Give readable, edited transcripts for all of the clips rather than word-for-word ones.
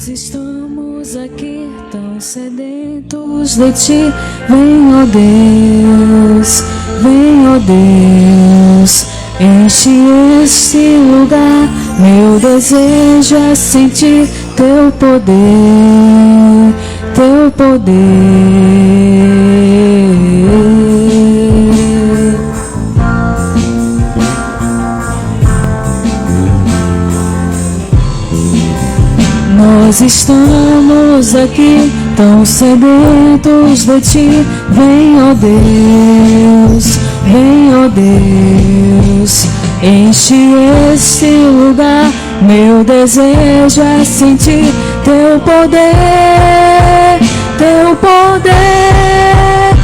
Nós estamos aqui tão sedentos de ti. Vem, ó Deus, vem, ó Deus, enche este lugar. Meu desejo é sentir teu poder, teu poder. Nós estamos aqui tão sedentos de ti. Vem, ó Deus, vem, ó Deus, enche este lugar. Meu desejo é sentir teu poder, teu poder.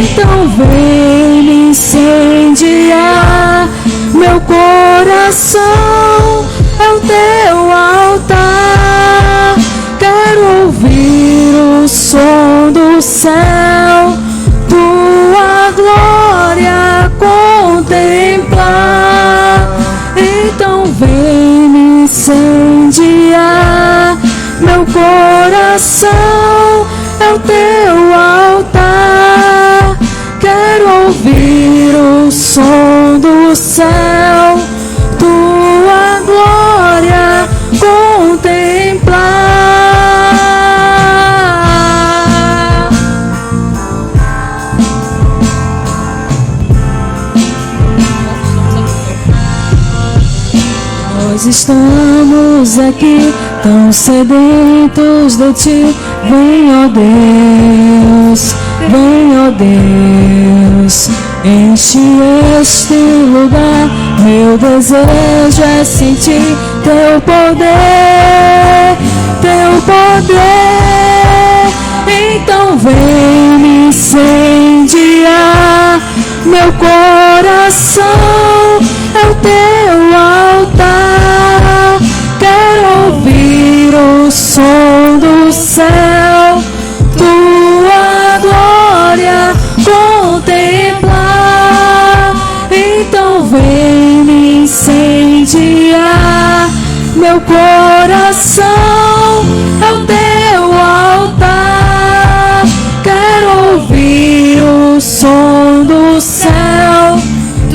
Então vem me incendiar. Meu coração é o teu altar. Quero ouvir o som do céu, tua glória contemplar. Então vem me incendiar. Meu coração é o teu altar. Quero ouvir o som do céu, tua glória contemplar. Nós estamos aqui tão sedentos de ti. Vem, ó Deus, vem, ó Deus, enche este lugar. Meu desejo é sentir teu poder, teu poder. Então vem me incendiar. Meu coração é o teu altar. Quero ouvir o som do céu, tua glória contemplar. Então vem me incendiar. Meu coração é o teu altar. Quero ouvir o som do céu,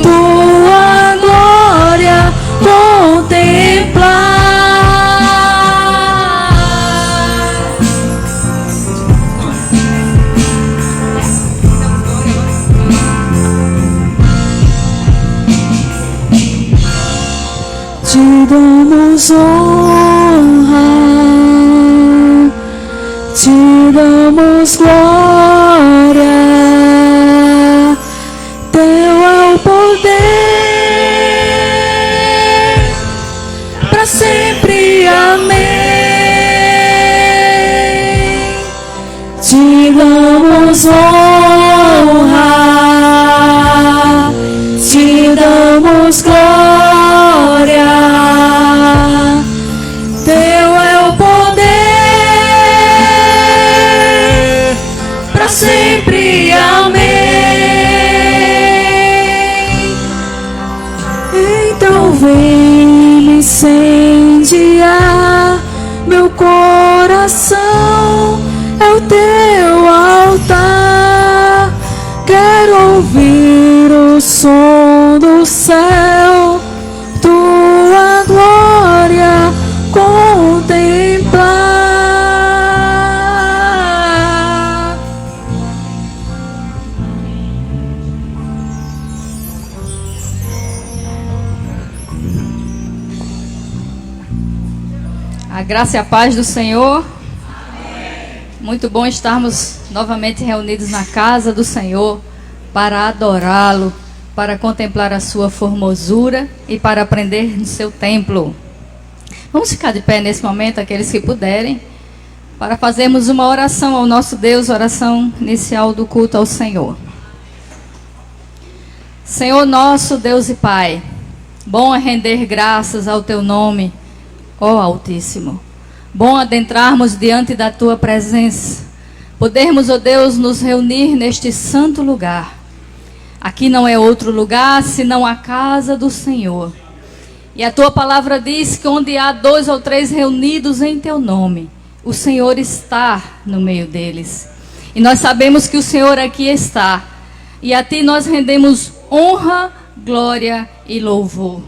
tua glória contemplar. Te damos honra, te damos glória. Teu é o poder, para sempre, amém. Te damos honra, te damos glória. Teu é o poder, para sempre, amém. Então vem me incendiar. Meu coração é o teu altar. Quero ouvir o som do céu, tua glória contemplar. A graça e a paz do Senhor. Amém. Muito bom estarmos novamente reunidos na casa do Senhor para adorá-lo, para contemplar a sua formosura e para aprender no seu templo. Vamos ficar de pé nesse momento, aqueles que puderem, para fazermos uma oração ao nosso Deus, oração inicial do culto ao Senhor. Senhor nosso Deus e Pai, bom é render graças ao teu nome, ó Altíssimo. Bom adentrarmos diante da tua presença, podermos, ó Deus, nos reunir neste santo lugar. Aqui não é outro lugar senão a casa do Senhor. E a tua palavra diz que onde há 2 ou 3 reunidos em teu nome, o Senhor está no meio deles. E nós sabemos que o Senhor aqui está. E a Ti nós rendemos honra, glória e louvor.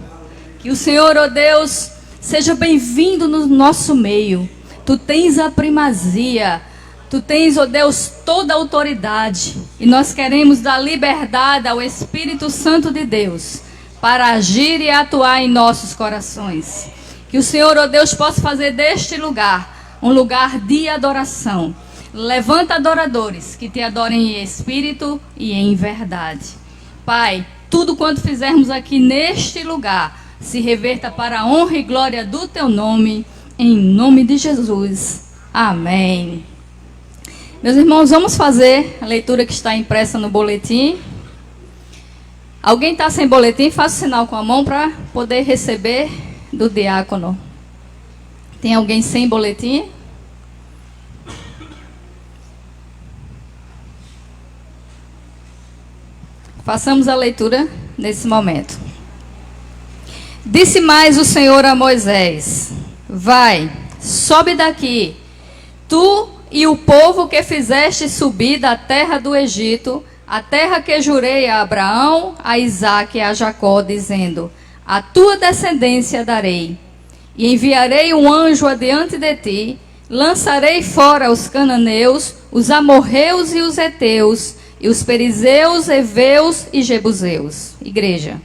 Que o Senhor, ó Deus, seja bem-vindo no nosso meio. Tu tens a primazia. Tu tens, ó Deus, toda a autoridade. E nós queremos dar liberdade ao Espírito Santo de Deus para agir e atuar em nossos corações. Que o Senhor, ó Deus, possa fazer deste lugar um lugar de adoração. Levanta adoradores que te adorem em espírito e em verdade. Pai, tudo quanto fizermos aqui neste lugar se reverta para a honra e glória do teu nome, em nome de Jesus. Amém. Meus irmãos, vamos fazer a leitura que está impressa no boletim. Alguém está sem boletim? Faça o sinal com a mão para poder receber do diácono. Tem alguém sem boletim? Façamos a leitura nesse momento. Disse mais o Senhor a Moisés: vai, sobe daqui, tu e o povo que fizeste subir da terra do Egito, a terra que jurei a Abraão, a Isaque e a Jacó, dizendo: a tua descendência darei. E enviarei um anjo adiante de ti, lançarei fora os cananeus, os amorreus e os heteus, e os perizeus, heveus e jebuseus. Igreja.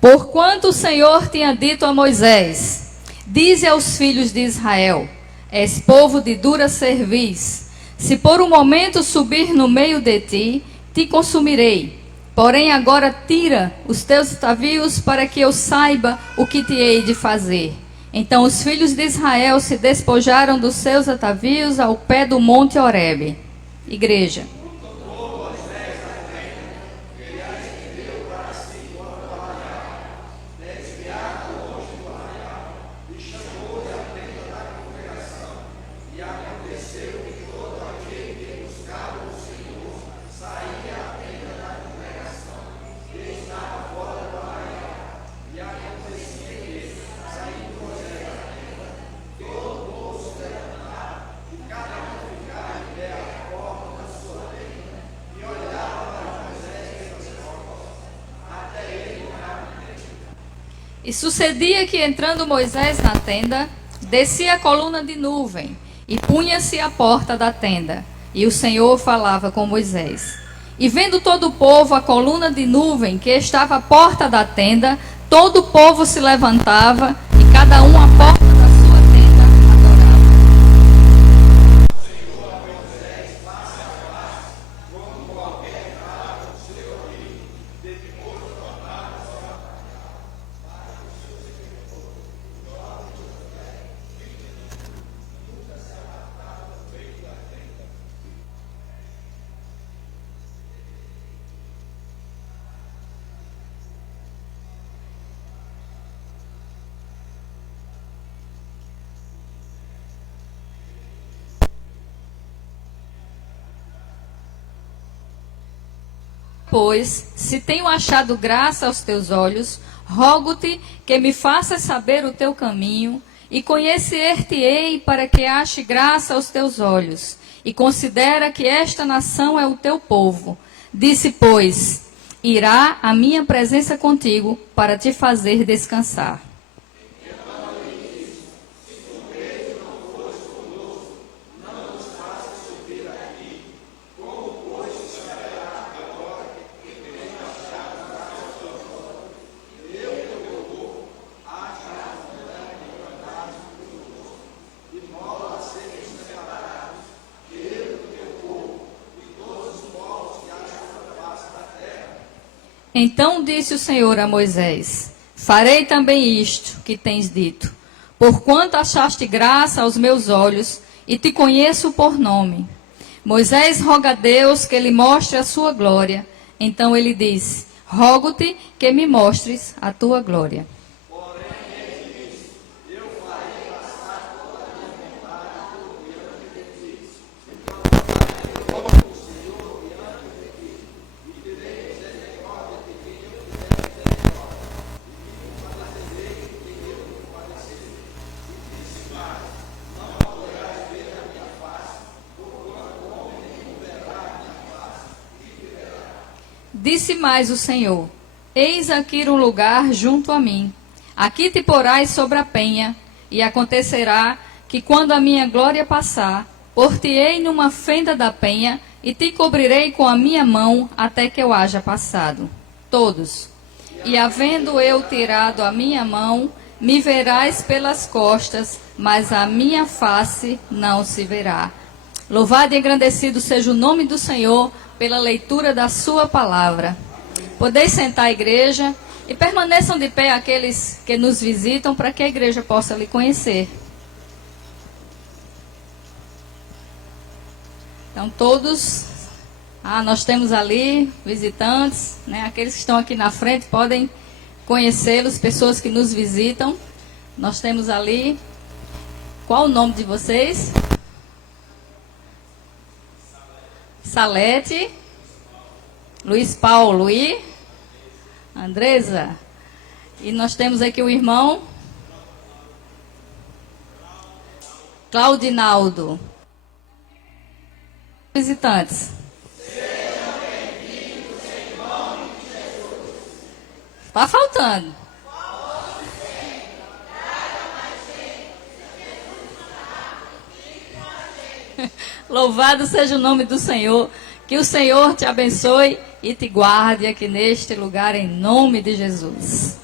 Porquanto o Senhor tinha dito a Moisés: dize aos filhos de Israel: és povo de dura cerviz. Se por um momento subir no meio de ti, te consumirei. Porém agora tira os teus atavios para que eu saiba o que te hei de fazer. Então os filhos de Israel se despojaram dos seus atavios ao pé do monte Horebe. Igreja. E sucedia que, entrando Moisés na tenda, descia a coluna de nuvem e punha-se à porta da tenda. E o Senhor falava com Moisés. E vendo todo o povo a coluna de nuvem que estava à porta da tenda, todo o povo se levantava e cada um à porta da sua tenda adorava. Pois, se tenho achado graça aos teus olhos, rogo-te que me faças saber o teu caminho, e conhecer-te-ei para que ache graça aos teus olhos, e considera que esta nação é o teu povo. Disse, pois, irá a minha presença contigo para te fazer descansar. Então disse o Senhor a Moisés: farei também isto que tens dito, porquanto achaste graça aos meus olhos, e te conheço por nome. Moisés roga a Deus que lhe mostre a sua glória. Então ele disse: Rogo-te que me mostres a tua glória. Disse mais o Senhor: eis aqui um lugar junto a mim. Aqui te porás sobre a penha, e acontecerá que quando a minha glória passar, pôr-te-ei numa fenda da penha, e te cobrirei com a minha mão até que eu haja passado. Todos. E havendo eu tirado a minha mão, me verás pelas costas, mas a minha face não se verá. Louvado e engrandecido seja o nome do Senhor pela leitura da sua palavra. Podeis sentar, igreja, e permaneçam de pé aqueles que nos visitam, para que a igreja possa lhe conhecer. Então todos, nós temos ali visitantes, né? Aqueles que estão aqui na frente podem conhecê-los, pessoas que nos visitam. Nós temos ali, qual o nome de vocês? Salete, Luiz Paulo e Andresa. E nós temos aqui o irmão Claudinaldo. Visitantes. Sejam bem-vindos em nome de Jesus. Está faltando. Louvado seja o nome do Senhor. Que o Senhor te abençoe e te guarde aqui neste lugar, em nome de Jesus.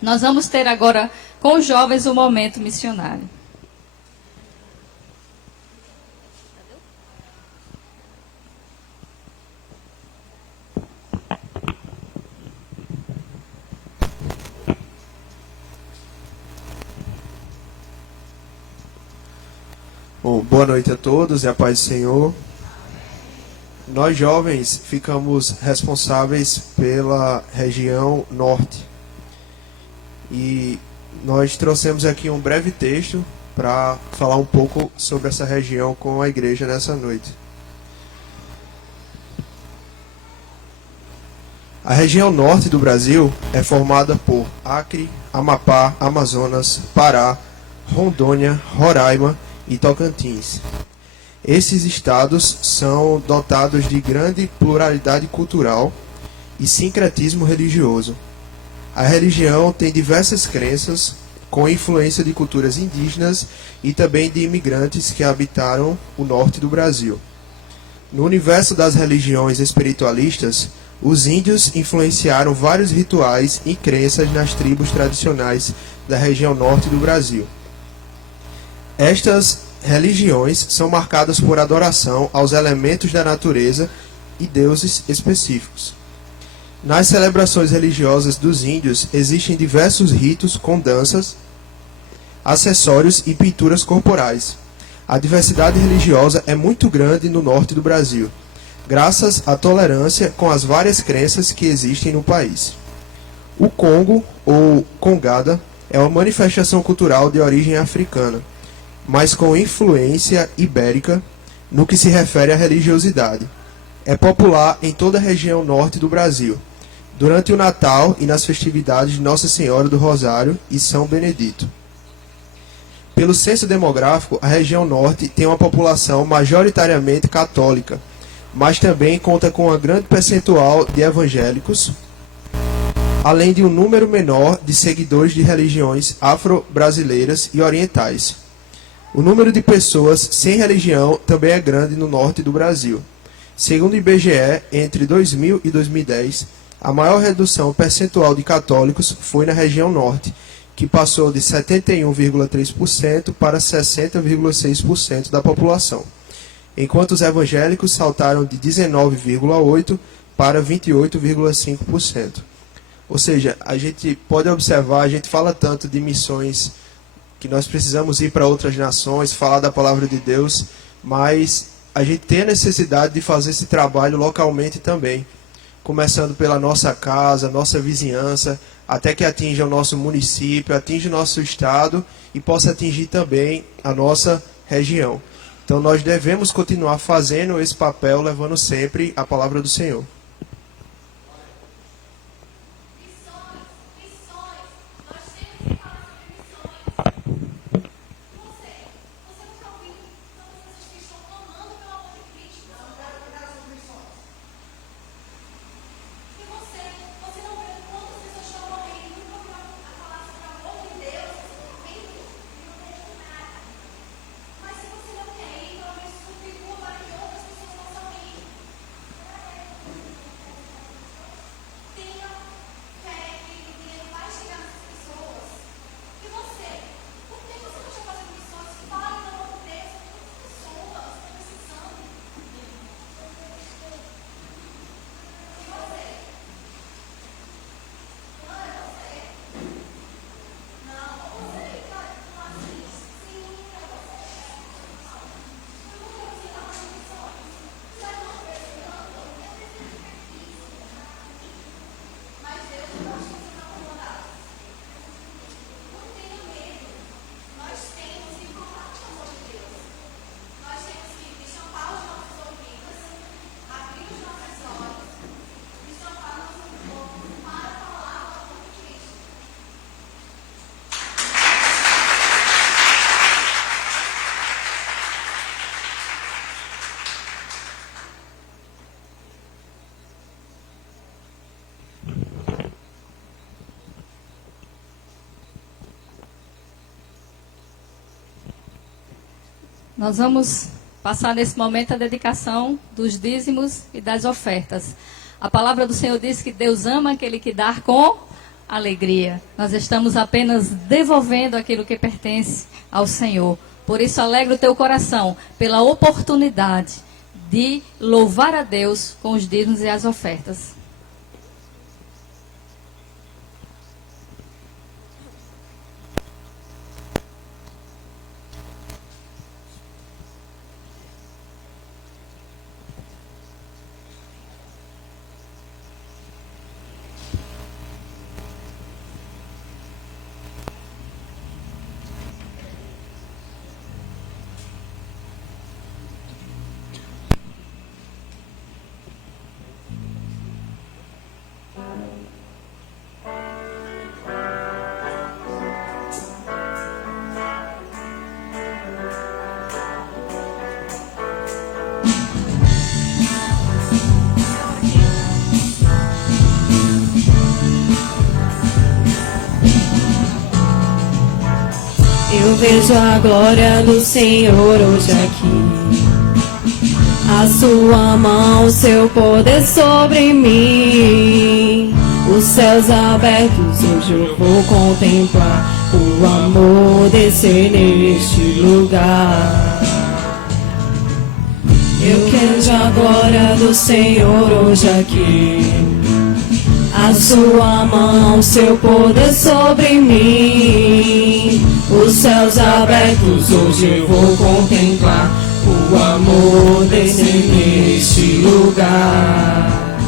Nós vamos ter agora com os jovens um momento missionário. Bom, boa noite a todos e a paz do Senhor. Nós jovens ficamos responsáveis pela região norte e nós trouxemos aqui um breve texto para falar um pouco sobre essa região com a igreja nessa noite. A região norte do Brasil é formada por Acre, Amapá, Amazonas, Pará, Rondônia, Roraima e Tocantins. Esses estados são dotados de grande pluralidade cultural e sincretismo religioso. A religião tem diversas crenças, com influência de culturas indígenas e também de imigrantes que habitaram o norte do Brasil. No universo das religiões espiritualistas, os índios influenciaram vários rituais e crenças nas tribos tradicionais da região norte do Brasil. Estas religiões são marcadas por adoração aos elementos da natureza e deuses específicos. Nas celebrações religiosas dos índios existem diversos ritos com danças, acessórios e pinturas corporais. A diversidade religiosa é muito grande no norte do Brasil, graças à tolerância com as várias crenças que existem no país. O Congo, ou Congada, é uma manifestação cultural de origem africana, mas com influência ibérica no que se refere à religiosidade. É popular em toda a região norte do Brasil, durante o Natal e nas festividades de Nossa Senhora do Rosário e São Benedito. Pelo censo demográfico, a região norte tem uma população majoritariamente católica, mas também conta com um grande percentual de evangélicos, além de um número menor de seguidores de religiões afro-brasileiras e orientais. O número de pessoas sem religião também é grande no norte do Brasil. Segundo o IBGE, entre 2000 e 2010, a maior redução percentual de católicos foi na região norte, que passou de 71,3% para 60,6% da população, enquanto os evangélicos saltaram de 19,8% para 28,5%. Ou seja, a gente pode observar, a gente fala tanto de missões, que nós precisamos ir para outras nações, falar da palavra de Deus, mas a gente tem a necessidade de fazer esse trabalho localmente também, começando pela nossa casa, nossa vizinhança, até que atinja o nosso município, atinja o nosso estado e possa atingir também a nossa região. Então nós devemos continuar fazendo esse papel, levando sempre a palavra do Senhor. Nós vamos passar nesse momento a dedicação dos dízimos e das ofertas. A palavra do Senhor diz que Deus ama aquele que dá com alegria. Nós estamos apenas devolvendo aquilo que pertence ao Senhor. Por isso, alegra o teu coração pela oportunidade de louvar a Deus com os dízimos e as ofertas. Eu vejo a glória do Senhor hoje aqui. A sua mão, o seu poder sobre mim. Os céus abertos, hoje eu vou contemplar o amor descer neste lugar. Eu vejo a glória do Senhor hoje aqui. A sua mão, o seu poder sobre mim. Os céus abertos, hoje eu vou contemplar o amor descer neste lugar.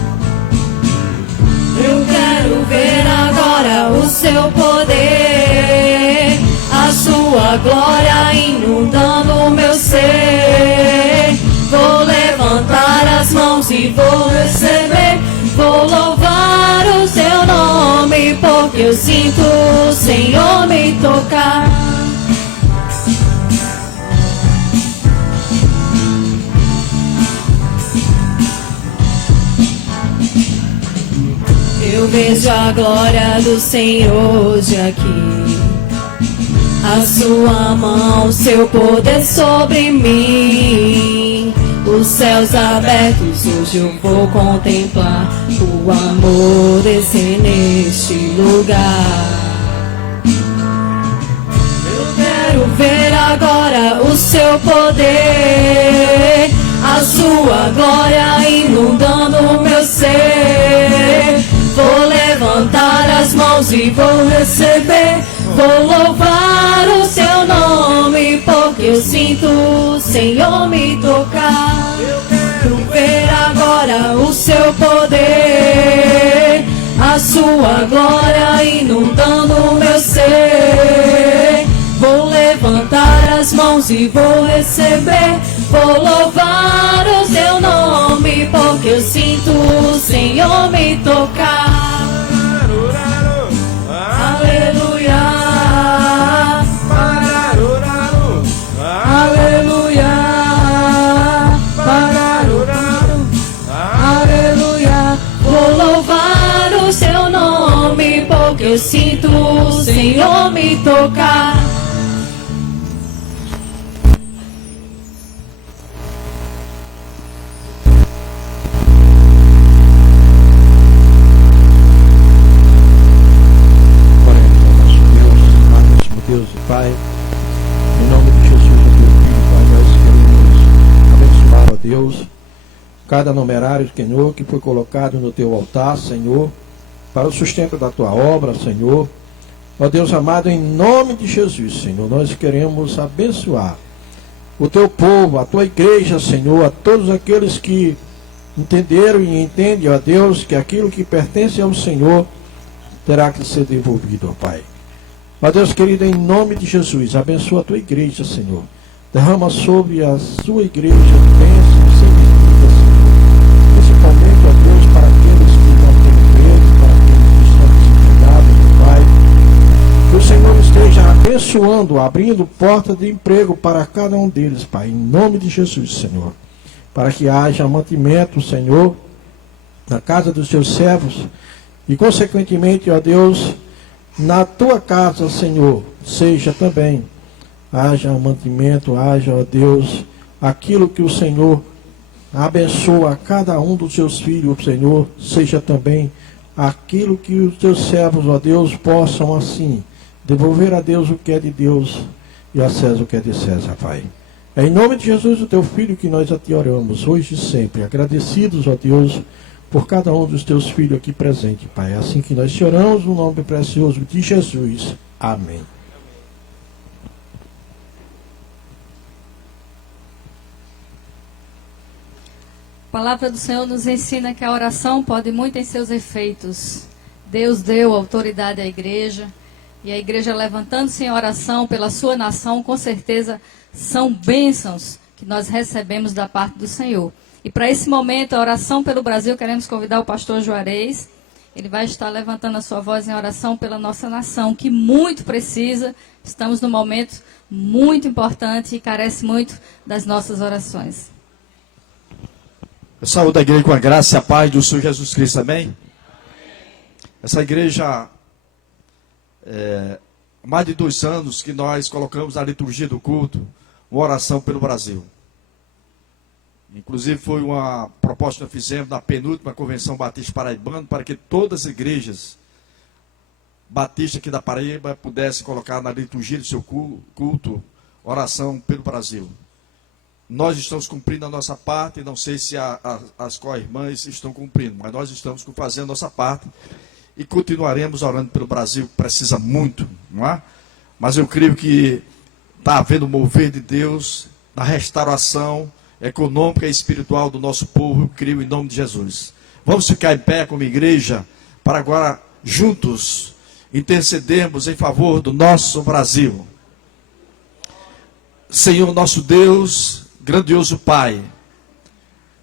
Eu quero ver agora o seu poder, a sua glória inundando o meu ser. Vou levantar as mãos e vou receber, vou louvar o seu nome, porque eu sinto o Senhor me tocar. Eu vejo a glória do Senhor hoje aqui. A sua mão, o seu poder sobre mim. Os céus abertos, hoje eu vou contemplar o amor descer neste lugar. Eu quero ver agora o seu poder, a sua glória inundando o meu ser. Vou levantar as mãos e vou receber, vou louvar o seu nome, porque eu sinto o Senhor me tocar. Eu quero ver agora agora o seu poder, a sua glória inundando o meu ser. Vou levantar as mãos e vou receber, vou louvar o seu nome, porque eu sinto o Senhor me tocar. Aleluia, aleluia, aleluia. Vou louvar o seu nome, porque eu sinto o Senhor me tocar. Deus e Pai, em nome de Jesus, o teu Filho, Pai, nós queremos abençoar, ó Deus, cada numerário, Senhor, que foi colocado no teu altar, Senhor, para o sustento da tua obra, Senhor. Ó Deus amado, em nome de Jesus, Senhor, nós queremos abençoar o teu povo, a tua igreja, Senhor, a todos aqueles que entenderam e entendem, ó Deus, que aquilo que pertence ao Senhor terá que ser devolvido, ó Pai. Ó Deus querido, em nome de Jesus, abençoa a tua igreja, Senhor. Derrama sobre a sua igreja bênçãos sem medida, Senhor. Principalmente, ó Deus, para aqueles que não têm emprego, para aqueles que estão desempregados, meu Pai. Que o Senhor esteja abençoando, abrindo porta de emprego para cada um deles, Pai. Em nome de Jesus, Senhor. Para que haja mantimento, Senhor, na casa dos teus servos. E, consequentemente, ó Deus, na tua casa, Senhor, seja também, haja mantimento, haja, ó Deus, aquilo que o Senhor abençoa a cada um dos seus filhos, Senhor, seja também aquilo que os teus servos, ó Deus, possam assim devolver a Deus o que é de Deus e a César o que é de César, Pai. É em nome de Jesus, o teu Filho, que nós a ti oramos, hoje e sempre, agradecidos, ó Deus, por cada um dos teus filhos aqui presentes, Pai. É assim que nós te oramos, no nome precioso de Jesus. Amém. A palavra do Senhor nos ensina que a oração pode muito em seus efeitos. Deus deu autoridade à igreja, e a igreja levantando-se em oração pela sua nação, com certeza são bênçãos que nós recebemos da parte do Senhor. E para esse momento, a oração pelo Brasil, queremos convidar o pastor Juarez. Ele vai estar levantando a sua voz em oração pela nossa nação, que muito precisa. Estamos num momento muito importante e carece muito das nossas orações. Eu saúdo a igreja com a graça e a paz do Senhor Jesus Cristo, amém? Essa igreja, há mais de 2 anos que nós colocamos na liturgia do culto uma oração pelo Brasil. Inclusive foi uma proposta que nós fizemos na penúltima Convenção Batista Paraibana para que todas as igrejas batistas aqui da Paraíba pudessem colocar na liturgia do seu culto oração pelo Brasil. Nós estamos cumprindo a nossa parte, não sei se as co-irmãs estão cumprindo, mas nós estamos fazendo a nossa parte e continuaremos orando pelo Brasil, que precisa muito, não é? Mas eu creio que está havendo um mover de Deus na restauração econômica e espiritual do nosso povo, eu creio em nome de Jesus. Vamos ficar em pé como igreja, para agora juntos intercedermos em favor do nosso Brasil. Senhor nosso Deus, grandioso Pai,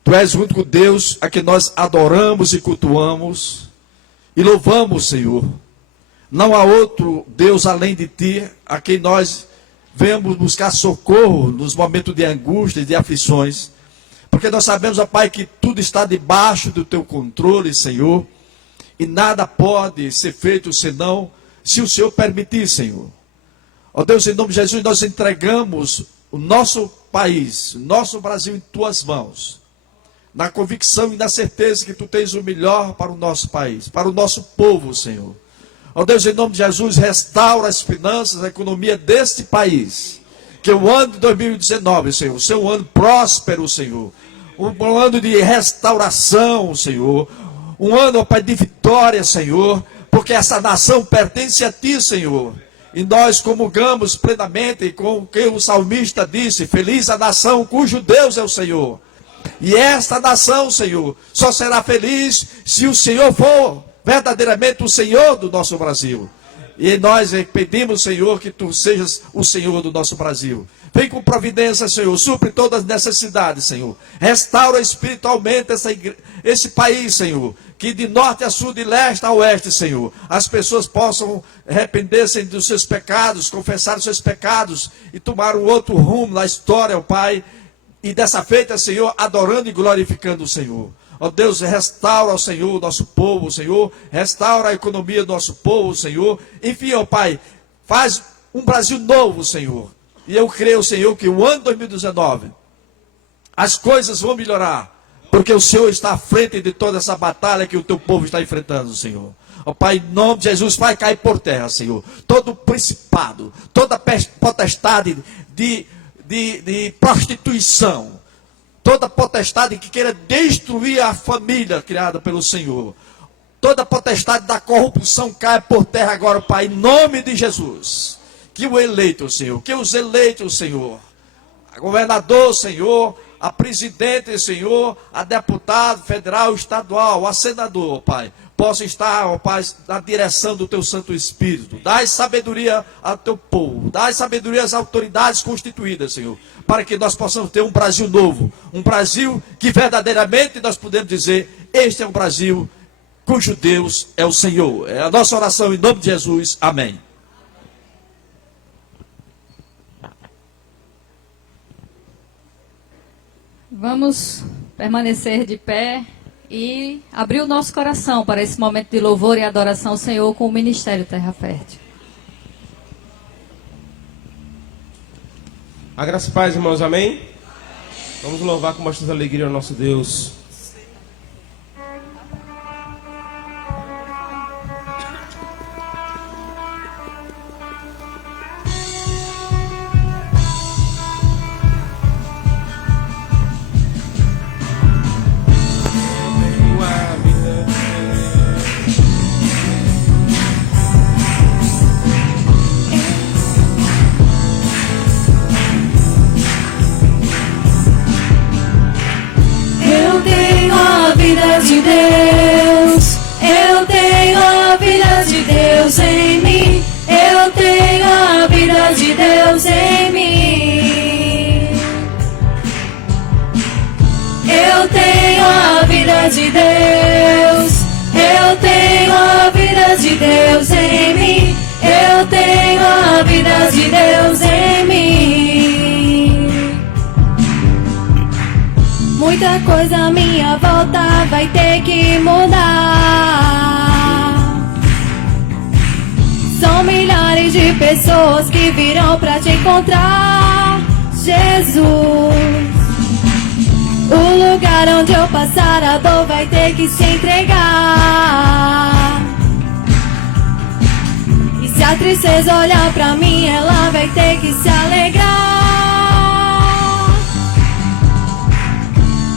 Tu és o único Deus a que nós adoramos e cultuamos e louvamos, Senhor. Não há outro Deus além de Ti, a quem nós vemos buscar socorro nos momentos de angústia e de aflições, porque nós sabemos, ó Pai, que tudo está debaixo do Teu controle, Senhor, e nada pode ser feito senão se o Senhor permitir, Senhor. Ó Deus, em nome de Jesus, nós entregamos o nosso país, o nosso Brasil em Tuas mãos, na convicção e na certeza que Tu tens o melhor para o nosso país, para o nosso povo, Senhor. Ó Deus, em nome de Jesus, restaura as finanças, a economia deste país. Que o ano de 2019, Senhor, seja um ano próspero, Senhor. Um ano de restauração, Senhor. Um ano, ó Pai, de vitória, Senhor. Porque essa nação pertence a Ti, Senhor. E nós comungamos plenamente com o que o salmista disse: feliz a nação cujo Deus é o Senhor. E esta nação, Senhor, só será feliz se o Senhor for verdadeiramente o Senhor do nosso Brasil. E nós pedimos, Senhor, que Tu sejas o Senhor do nosso Brasil. Vem com providência, Senhor, supre todas as necessidades, Senhor. Restaura espiritualmente esse país, Senhor. Que de norte a sul, de leste a oeste, Senhor, as pessoas possam arrepender-se dos seus pecados, confessar os seus pecados e tomar um outro rumo na história, ó Pai. E dessa feita, Senhor, adorando e glorificando o Senhor. Ó Deus, restaura, ó Senhor, o nosso povo, Senhor. Restaura a economia do nosso povo, Senhor. Enfim, ó Pai, faz um Brasil novo, Senhor. E eu creio, Senhor, que o ano 2019, as coisas vão melhorar. Porque o Senhor está à frente de toda essa batalha que o teu povo está enfrentando, Senhor. Ó Pai, em nome de Jesus, vai cair por terra, Senhor. Todo principado, toda potestade de prostituição, toda potestade que queira destruir a família criada pelo Senhor, toda potestade da corrupção caia por terra agora, Pai, em nome de Jesus. Que o eleito, Senhor, que os eleitos, Senhor, a governador, Senhor, a presidente, Senhor, a deputado federal, estadual, a senador, Pai, possam estar, ó Pai, na direção do Teu Santo Espírito. Dai sabedoria ao Teu povo, dai sabedoria às autoridades constituídas, Senhor, para que nós possamos ter um Brasil novo, um Brasil que verdadeiramente nós podemos dizer, este é um Brasil cujo Deus é o Senhor. É a nossa oração em nome de Jesus. Amém. Vamos permanecer de pé e abrir o nosso coração para esse momento de louvor e adoração ao Senhor com o Ministério Terra Fértil. A graça e paz, irmãos, amém? Vamos louvar com bastante alegria ao nosso Deus. De Deus, eu tenho a vida de Deus em mim, eu tenho a vida de Deus em mim, eu tenho a vida de Deus, eu tenho a vida de Deus em mim, eu tenho a vida de Deus em mim. Muita coisa à minha volta vai ter que mudar. São milhares de pessoas que virão pra te encontrar, Jesus. O lugar onde eu passar a dor vai ter que se entregar. E se a tristeza olhar pra mim, ela vai ter que se alegrar.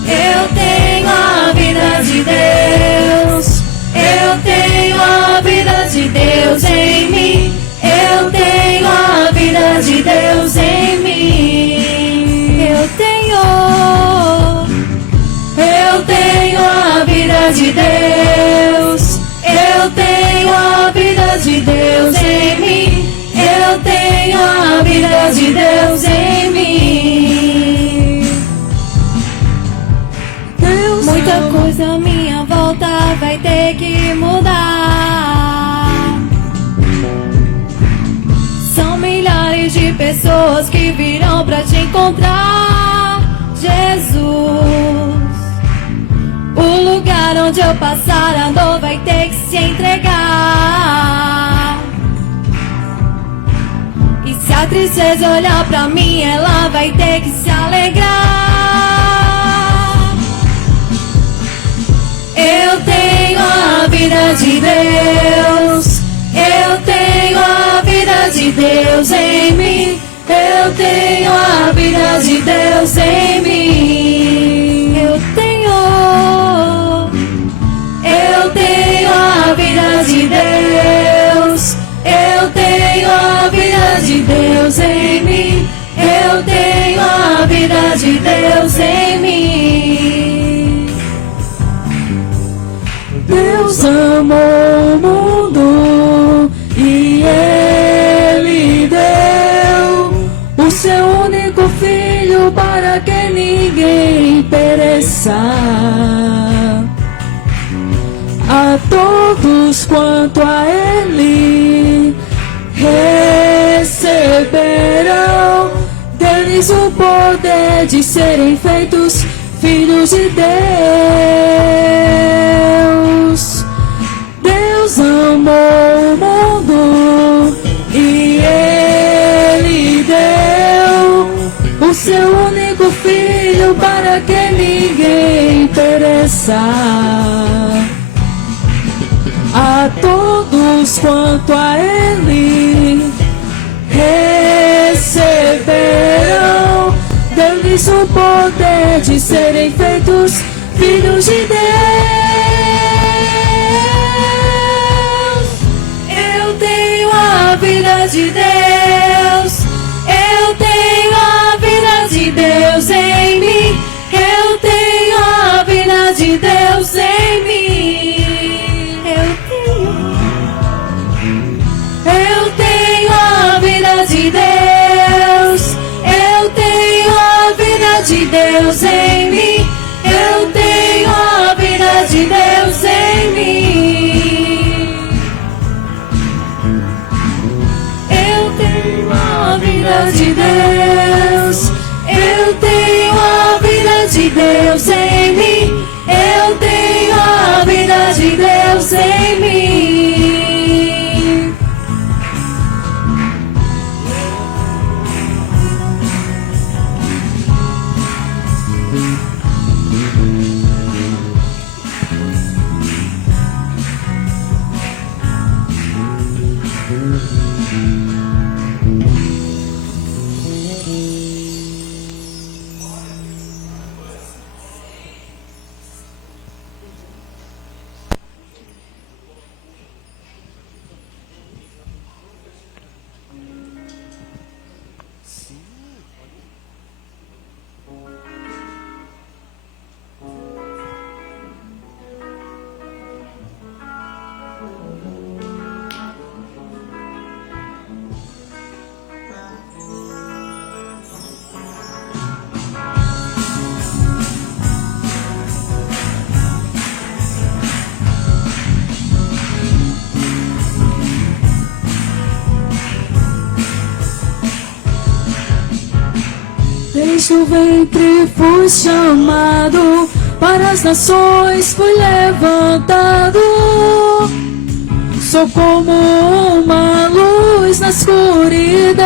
Eu tenho a vida de Deus, eu tenho a vida de Deus em mim, eu tenho a vida de Deus em mim, eu tenho a vida de Deus, eu tenho a vida de Deus em mim, eu tenho a vida de Deus em mim. Muita coisa à minha volta vai ter que mudar. São milhares de pessoas que virão pra te encontrar, Jesus. O lugar onde eu passar a dor vai ter que se entregar. E se a tristeza olhar pra mim, ela vai ter que se alegrar. Eu tenho a vida de Deus, eu tenho a vida de Deus em mim, eu tenho a vida de Deus em mim, eu tenho a vida de Deus, eu tenho a vida de Deus em mim, eu tenho a vida de Deus em mim. expressar a todos quanto a Ele receberão deles o poder de serem feitos filhos de Deus. Deus amou o mundo e Ele deu o seu único filho para que ninguém pereça. A todos quanto a Ele receberão deles o poder de serem feitos filhos de Deus. Eu tenho a vida de Deus, eu tenho a vida de Deus em mim, eu tenho a vida de Deus em mim. Eu tenho a vida de Deus, eu tenho a vida de Deus em mim, eu tenho a vida de Deus em mim. Eu tenho a vida de Deus, eu tenho a vida de Deus em mim, eu tenho a vida de Deus em mim. Desde o ventre fui chamado, para as nações fui levantado. Sou como uma luz na escuridão.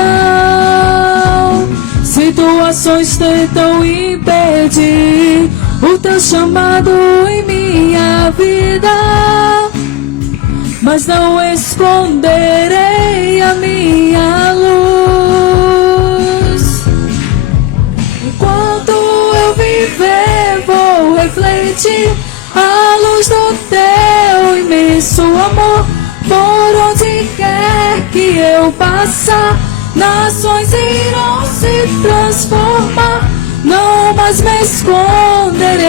Situações tentam impedir o teu chamado em minha vida, mas não esconderei a minha luz. Enquanto eu viver, vou refletir a luz do teu imenso amor. Por onde quer que eu passar, nações irão se transformar. Não mais me esconderei,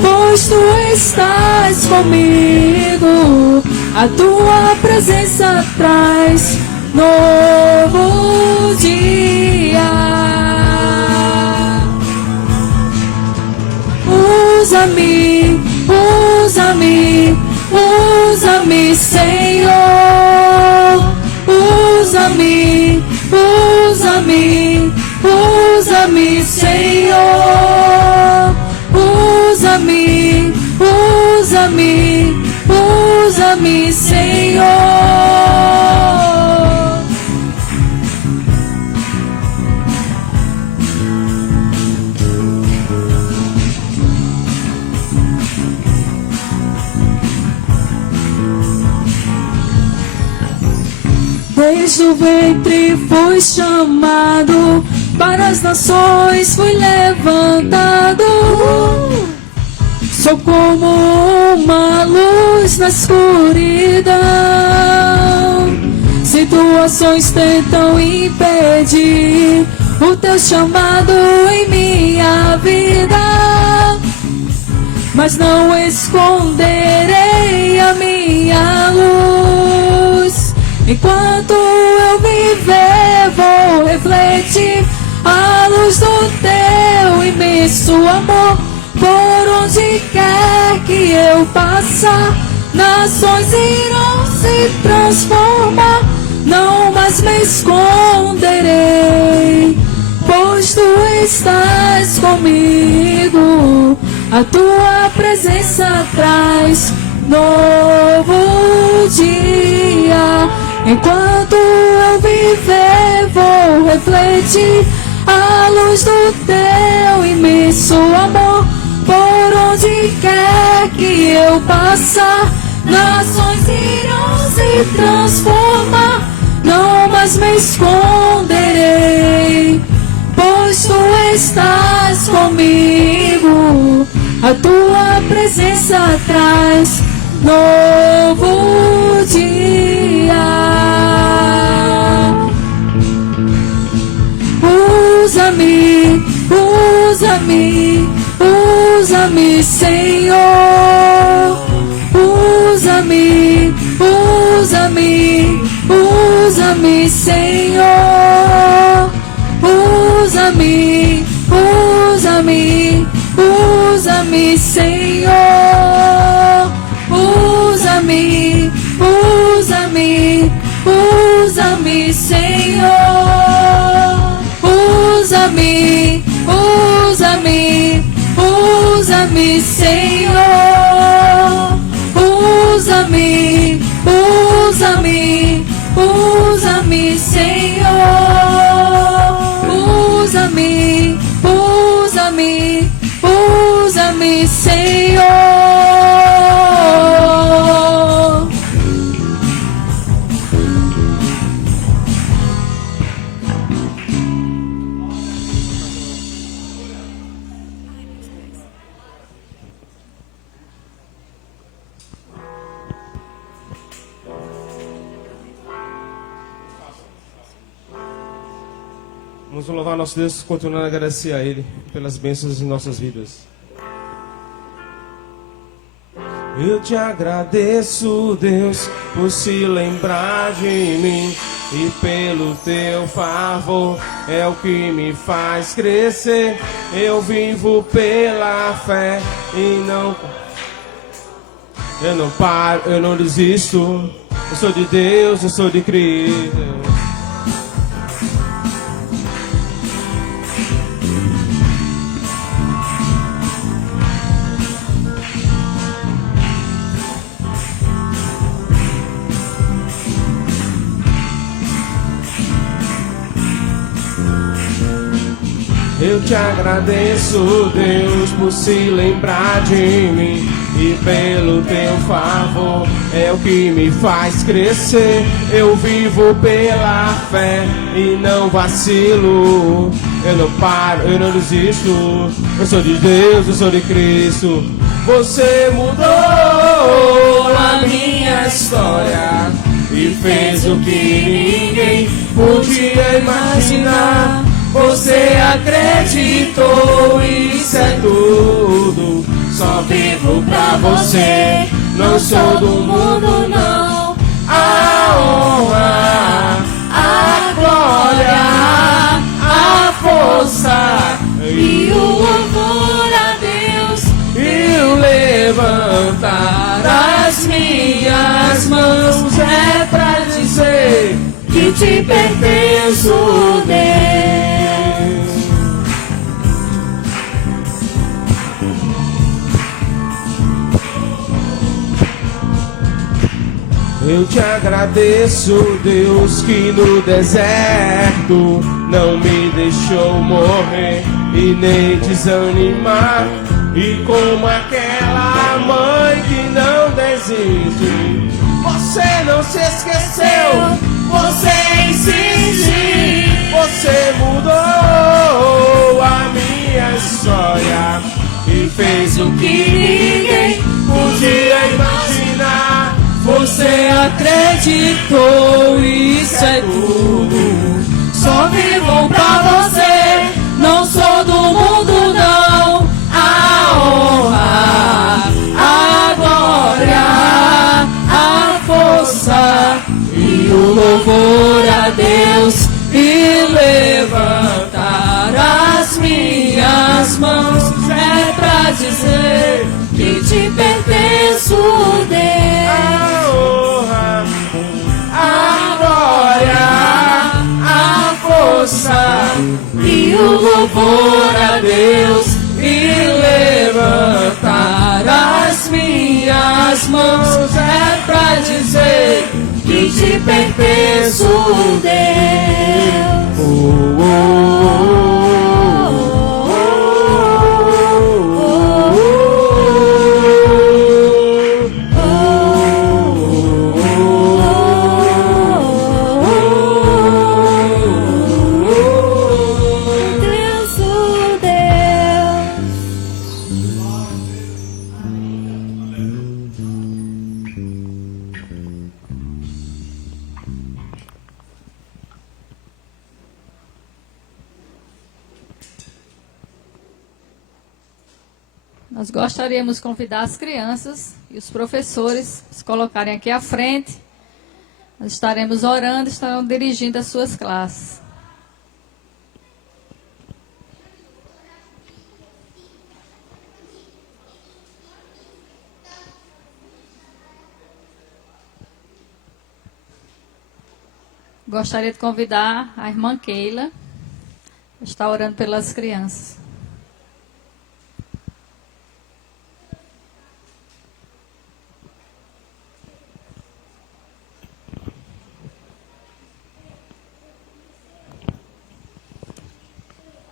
pois tu estás comigo. A tua presença traz novo dia. Usa-me, usa-me, usa-me, Senhor. Usa-me, usa-me, usa-me, Senhor. Usa-me, usa-me, usa-me, Senhor. Desde o ventre fui chamado, para as nações fui levantado. Sou como uma luz na escuridão. Situações tentam impedir o teu chamado em minha vida, mas não esconderei a minha luz. Enquanto eu viver, vou refletir a luz do teu imenso imenso amor. Por onde quer que eu passar, nações irão se transformar. Não mais me esconderei, pois tu estás comigo. A tua presença traz novo dia. Enquanto eu viver, vou refletir a luz do teu imenso amor. Por onde quer que eu passar, nações irão se transformar. Não mais me esconderei, pois tu estás comigo. A tua presença traz novo dia. Usa-me, usa-me, usa-me, Senhor. Usa-me, usa-me, usa-me, Senhor. Usa-me, usa-me, usa-me, Senhor. Usa-me, usa-me, usa-me, Senhor. Usa-me, usa-me, usa-me, Senhor. Usa-me, usa-me, usa-me, Senhor. Usa-me, usa-me, usa-me, Senhor. Vamos louvar nosso Deus, continuando a agradecer a Ele pelas bênçãos em nossas vidas. Eu te agradeço, Deus, por se lembrar de mim, e pelo teu favor é o que me faz crescer. Eu vivo pela fé e eu não paro, eu não desisto. Eu sou de Deus, eu sou de Cristo. Eu te agradeço, Deus, por se lembrar de mim, e pelo teu favor é o que me faz crescer. Eu vivo pela fé e não vacilo. Eu não paro, eu não desisto. Eu sou de Deus, eu sou de Cristo. Você mudou a minha história e fez o que ninguém podia imaginar. Você acreditou, isso é tudo. Só vivo pra você, não sou do mundo não. A honra, a glória, a força e o louvor a Deus, e o levantar as minhas mãos é pra dizer que te pertenço, Deus. Eu te agradeço, Deus, que no deserto não me deixou morrer e nem desanimar. E como aquela mãe que não desiste, você não se esqueceu, você insiste. Você mudou a minha história e fez o que ninguém podia imaginar. Você acreditou, isso é tudo. Só vivo pra você, não sou do mundo não. A honra, a glória, a força e o louvor a Deus, e levantar as minhas mãos louvor a Deus e levantar as minhas mãos é pra dizer que te pertenço, Deus. Nós gostaríamos de convidar as crianças e os professores a se colocarem aqui à frente. Nós estaremos orando, estarão dirigindo as suas classes. Gostaria de convidar a irmã Keila a estar orando pelas crianças.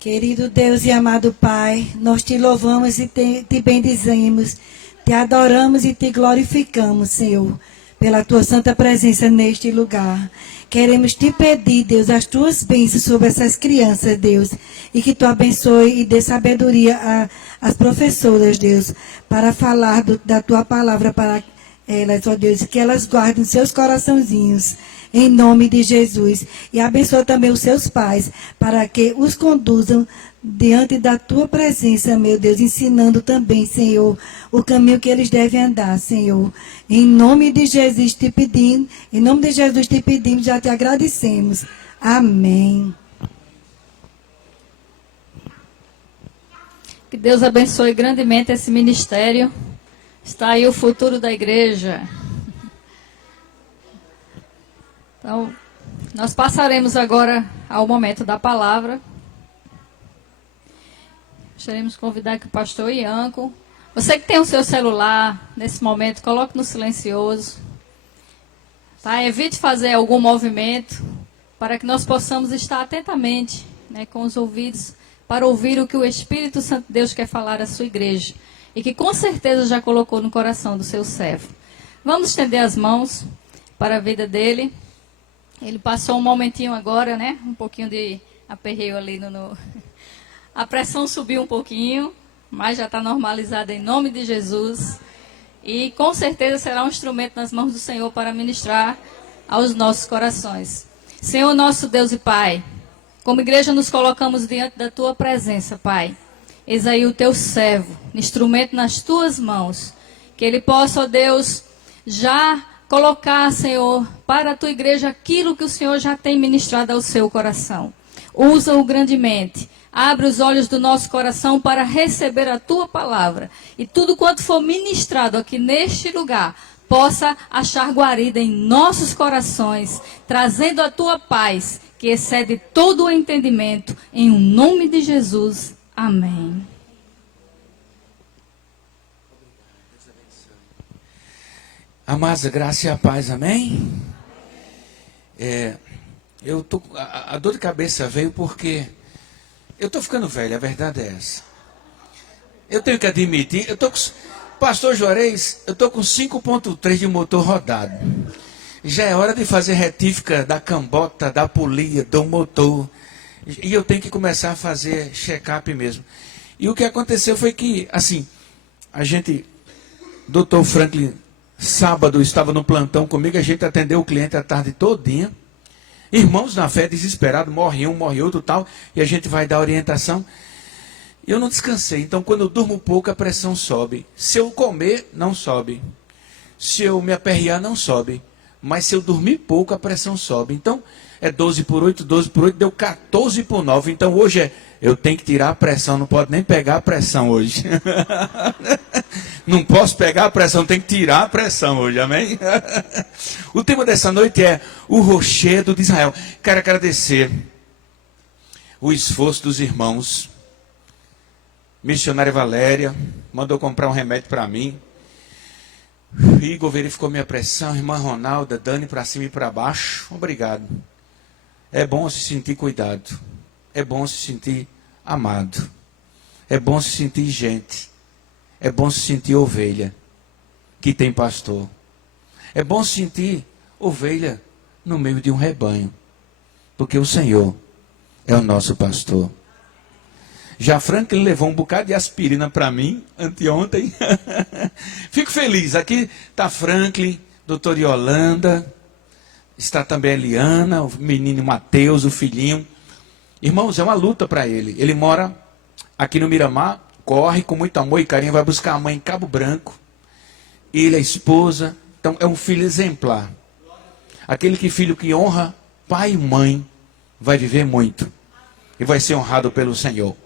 Querido Deus e amado Pai, nós te louvamos e te bendizemos, te adoramos e te glorificamos, Senhor, pela tua santa presença neste lugar. Queremos te pedir, Deus, as tuas bênçãos sobre essas crianças, Deus, e que tu abençoe e dê sabedoria às professoras, Deus, para falar da tua palavra para elas, ó Deus, que elas guardem seus coraçãozinhos, em nome de Jesus. E abençoa também os seus pais, para que os conduzam diante da tua presença, meu Deus, ensinando também, Senhor, o caminho que eles devem andar, Senhor. Em nome de Jesus te pedimos, já te agradecemos. Amém. Que Deus abençoe grandemente esse ministério. Está aí o futuro da igreja. Então, nós passaremos agora ao momento da palavra. Gostaríamos de convidar aqui o pastor Ianco. Você que tem o seu celular, nesse momento, coloque no silencioso. Tá? Evite fazer algum movimento para que nós possamos estar atentamente, né, com os ouvidos, para ouvir o que o Espírito Santo de Deus quer falar à sua igreja. E que com certeza já colocou no coração do seu servo. Vamos estender as mãos para a vida dele. Ele passou um momentinho agora, né? Um pouquinho de aperreio ali A pressão subiu um pouquinho, mas já está normalizada em nome de Jesus. E com certeza será um instrumento nas mãos do Senhor para ministrar aos nossos corações. Senhor, nosso Deus e Pai, como igreja nos colocamos diante da tua presença, Pai. Eis aí o teu servo, instrumento nas tuas mãos. Que ele possa, ó Deus, já colocar, Senhor, para a tua igreja aquilo que o Senhor já tem ministrado ao seu coração. Usa-o grandemente. Abre os olhos do nosso coração para receber a tua palavra. E tudo quanto for ministrado aqui neste lugar, possa achar guarida em nossos corações, trazendo a tua paz, que excede todo o entendimento. Em o nome de Jesus. Amém. Amados, a graça e a paz, amém? A dor de cabeça veio porque eu estou ficando velho, a verdade é essa. Eu tenho que admitir, Pastor Juarez, eu estou com 5.3 de motor rodado. Já é hora de fazer retífica da cambota, da polia, do motor. E eu tenho que começar a fazer check-up mesmo. E o que aconteceu foi que, assim, Dr. Franklin, sábado, estava no plantão comigo, a gente atendeu o cliente a tarde todinha. Irmãos na fé, desesperados, morre um, morre outro, tal, e a gente vai dar orientação. Eu não descansei, então quando eu durmo pouco, a pressão sobe. Se eu comer, não sobe. Se eu me aperrear, não sobe. Mas se eu dormir pouco, a pressão sobe. Então, é 12 por 8, deu 14 por 9. Então, hoje eu tenho que tirar a pressão, não pode nem pegar a pressão hoje. Não posso pegar a pressão, tenho que tirar a pressão hoje, amém? O tema dessa noite é o rochedo de Israel. Quero agradecer o esforço dos irmãos. Missionária Valéria mandou comprar um remédio para mim. Igor verificou minha pressão, irmã Ronalda, Dani para cima e para baixo. Obrigado. É bom se sentir cuidado. É bom se sentir amado. É bom se sentir gente. É bom se sentir ovelha que tem pastor. É bom se sentir ovelha no meio de um rebanho. Porque o Senhor é o nosso pastor. Já Franklin levou um bocado de aspirina para mim, anteontem. Fico feliz. Aqui está Franklin, doutor Yolanda, está também a Eliana, o menino Mateus, o filhinho. Irmãos, é uma luta para ele. Ele mora aqui no Miramar, corre com muito amor e carinho, vai buscar a mãe em Cabo Branco. Ele, a esposa. Então, é um filho exemplar. Aquele filho que honra pai e mãe vai viver muito e vai ser honrado pelo Senhor.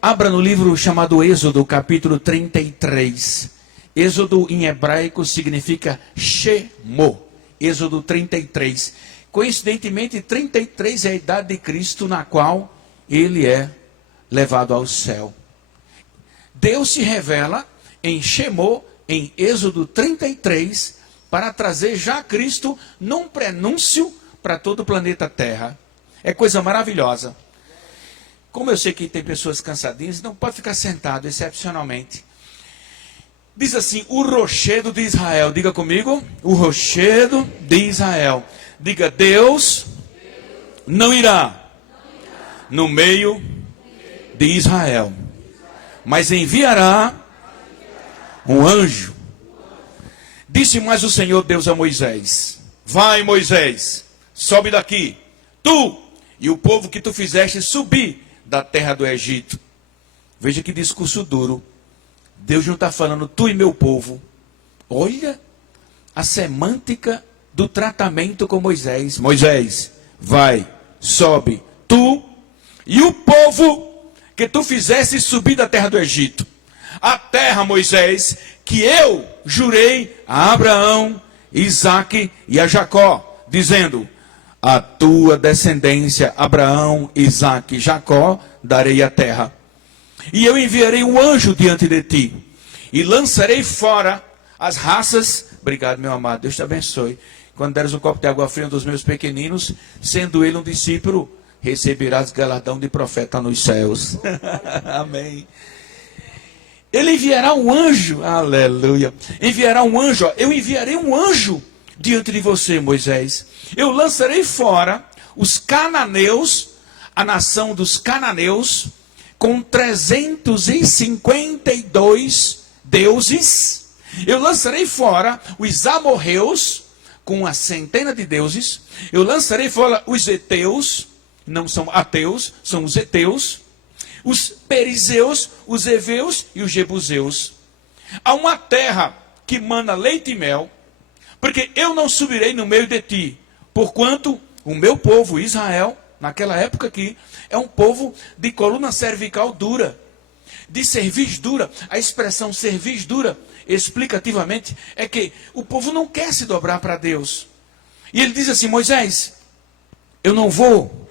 Abra no livro chamado Êxodo, capítulo 33. Êxodo em hebraico significa Shemo. Êxodo 33. Coincidentemente, 33 é a idade de Cristo na qual ele é levado ao céu. Deus se revela em Shemo, em Êxodo 33, para trazer já Cristo num prenúncio para todo o planeta Terra. É coisa maravilhosa. Como eu sei que tem pessoas cansadinhas, não pode ficar sentado, excepcionalmente. Diz assim, o rochedo de Israel. Diga comigo, o rochedo de Israel. Diga, Deus não irá no meio de Israel, mas enviará um anjo. Disse mais o Senhor Deus a Moisés, vai Moisés, sobe daqui, tu e o povo que tu fizeste subir da terra do Egito. Veja que discurso duro. Deus não está falando tu e meu povo. Olha a semântica do tratamento com Moisés. Moisés, vai, sobe, tu e o povo que tu fizeste subir da terra do Egito. A terra, Moisés, que eu jurei a Abraão, Isaque e a Jacó, dizendo, a tua descendência, Abraão, Isaque e Jacó, darei a terra. E eu enviarei um anjo diante de ti, e lançarei fora as raças. Obrigado, meu amado, Deus te abençoe. Quando deres um copo de água fria a um dos meus pequeninos, sendo ele um discípulo, receberás galardão de profeta nos céus. Amém. Ele enviará um anjo, aleluia. Enviará um anjo, ó. Eu enviarei um anjo diante de você, Moisés. Eu lançarei fora os cananeus, a nação dos cananeus, com 352 deuses. Eu lançarei fora os amorreus, com uma centena de deuses. Eu lançarei fora os heteus, não são ateus, são os heteus. Os perizeus, os heveus e os jebuseus. Há uma terra que mana leite e mel, porque eu não subirei no meio de ti, porquanto o meu povo, Israel, naquela época aqui, é um povo de coluna cervical dura, de cerviz dura. A expressão cerviz dura, explicativamente, é que o povo não quer se dobrar para Deus. E ele diz assim, Moisés, eu não vou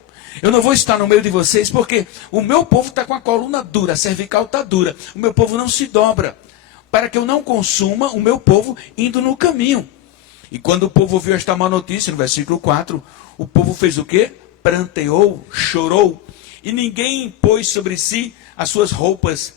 estar no meio de vocês, porque o meu povo está com a coluna dura, a cervical está dura. O meu povo não se dobra, para que eu não consuma o meu povo indo no caminho. E quando o povo ouviu esta má notícia, no versículo 4, o povo fez o quê? Pranteou, chorou, e ninguém pôs sobre si as suas roupas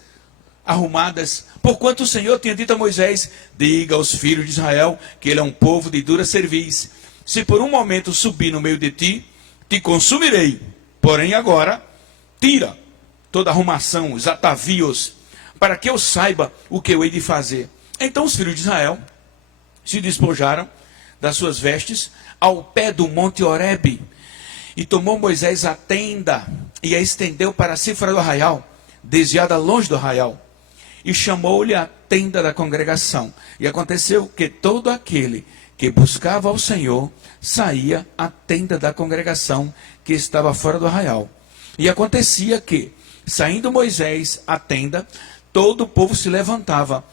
arrumadas, porquanto o Senhor tinha dito a Moisés, diga aos filhos de Israel, que ele é um povo de dura cerviz. Se por um momento subir no meio de ti, te consumirei, porém agora, tira toda a arrumação, os atavios, para que eu saiba o que eu hei de fazer. Então os filhos de Israel se despojaram das suas vestes ao pé do monte Horebe, e tomou Moisés a tenda, e a estendeu para si fora do arraial, desviada longe do arraial, e chamou-lhe a tenda da congregação. E aconteceu que todo aquele que buscava ao Senhor, saía à tenda da congregação que estava fora do arraial. E acontecia que, saindo Moisés à tenda, todo o povo se levantava.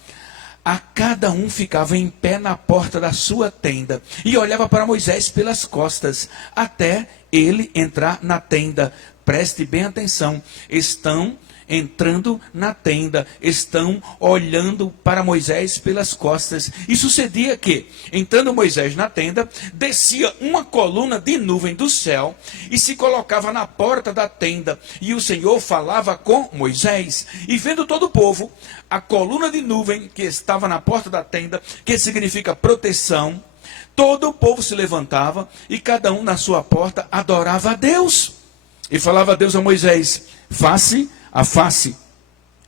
A cada um ficava em pé na porta da sua tenda e olhava para Moisés pelas costas, até ele entrar na tenda. preste bem atenção, estão entrando na tenda, estão olhando para Moisés pelas costas. E sucedia que, entrando Moisés na tenda, descia uma coluna de nuvem do céu e se colocava na porta da tenda. E o Senhor falava com Moisés. E vendo todo o povo, a coluna de nuvem que estava na porta da tenda, que significa proteção, todo o povo se levantava e cada um na sua porta adorava a Deus. E falava a Deus a Moisés, face a face,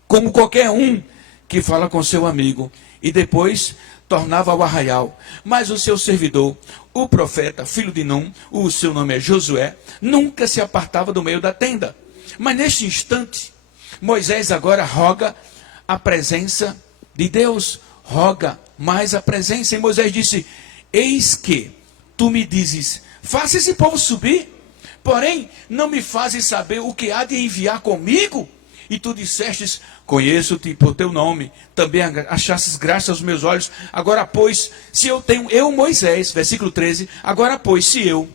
como qualquer um que fala com seu amigo, e depois tornava ao arraial. Mas o seu servidor, o profeta, filho de Num, o seu nome é Josué, nunca se apartava do meio da tenda. Mas neste instante, Moisés agora roga a presença de Deus, roga mais a presença. E Moisés disse, eis que tu me dizes, faça esse povo subir, porém não me fazes saber o que há de enviar comigo. E tu dissestes, conheço-te por teu nome, também achastes graça aos meus olhos. Agora, pois, se eu, Moisés, versículo 13, agora, pois, se eu,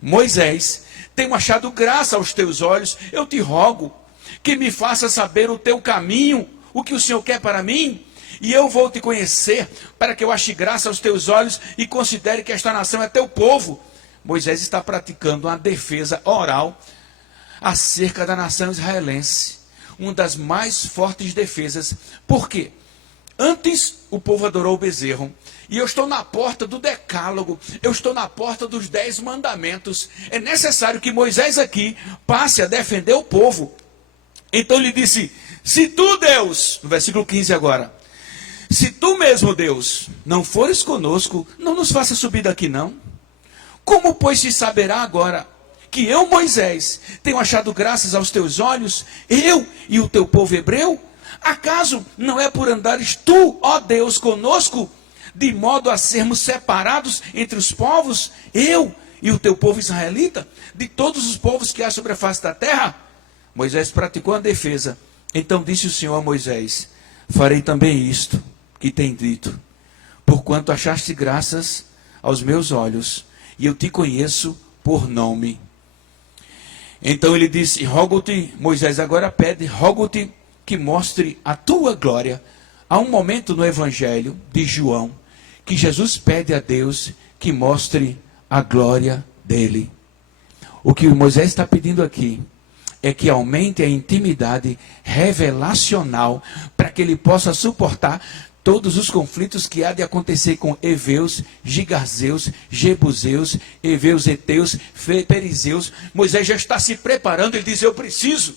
Moisés, tenho achado graça aos teus olhos, eu te rogo que me faça saber o teu caminho, o que o Senhor quer para mim, e eu vou te conhecer, para que eu ache graça aos teus olhos e considere que esta nação é teu povo. Moisés está praticando uma defesa oral acerca da nação israelense. Uma das mais fortes defesas. Por quê? Antes o povo adorou o bezerro. E eu estou na porta do decálogo. Eu estou na porta dos 10 mandamentos. É necessário que Moisés aqui passe a defender o povo. Então ele disse, se tu, Deus, no versículo 15 agora, se tu mesmo, Deus, não fores conosco, não nos faça subir daqui não. Como, pois, se saberá agora que eu, Moisés, tenho achado graças aos teus olhos, eu e o teu povo hebreu? Acaso não é por andares tu, ó Deus, conosco, de modo a sermos separados entre os povos, eu e o teu povo israelita, de todos os povos que há sobre a face da terra? Moisés praticou a defesa. Então disse o Senhor a Moisés, farei também isto que tem dito, porquanto achaste graças aos meus olhos, e eu te conheço por nome. Então ele disse, rogo-te, Moisés agora pede, rogo-te que mostre a tua glória. Há um momento no Evangelho de João, que Jesus pede a Deus que mostre a glória dele. O que Moisés está pedindo aqui é que aumente a intimidade revelacional para que ele possa suportar todos os conflitos que há de acontecer com heveus, gigazeus, jebuseus, heveus, heteus, perizeus. Moisés já está se preparando, ele diz, eu preciso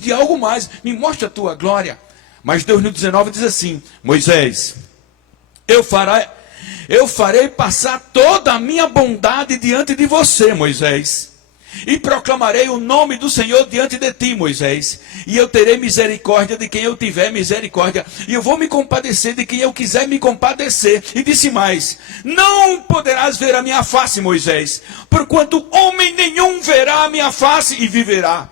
de algo mais, me mostra a tua glória. Mas Deus no 19 diz assim, Moisés, eu farei passar toda a minha bondade diante de você, Moisés. E proclamarei o nome do Senhor diante de ti, Moisés. E eu terei misericórdia de quem eu tiver misericórdia. E eu vou me compadecer de quem eu quiser me compadecer. E disse mais, não poderás ver a minha face, Moisés, porquanto homem nenhum verá a minha face e viverá.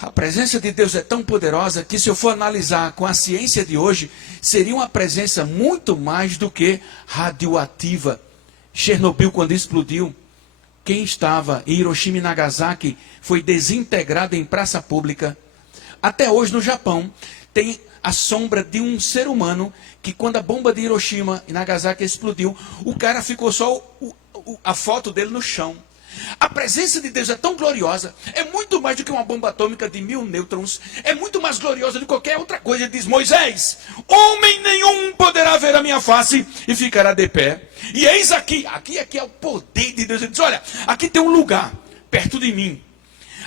A presença de Deus é tão poderosa que, se eu for analisar com a ciência de hoje, seria uma presença muito mais do que radioativa. Chernobyl, quando explodiu, quem estava em Hiroshima e Nagasaki foi desintegrado em praça pública. Até hoje no Japão tem a sombra de um ser humano que, quando a bomba de Hiroshima e Nagasaki explodiu, o cara ficou só a foto dele no chão. A presença de Deus é tão gloriosa, é muito mais do que uma bomba atômica de 1000 nêutrons, é muito mais gloriosa do que qualquer outra coisa. Ele diz, Moisés, homem nenhum poderá ver a minha face e ficará de pé. E eis aqui é o poder de Deus. Ele diz, olha, aqui tem um lugar perto de mim.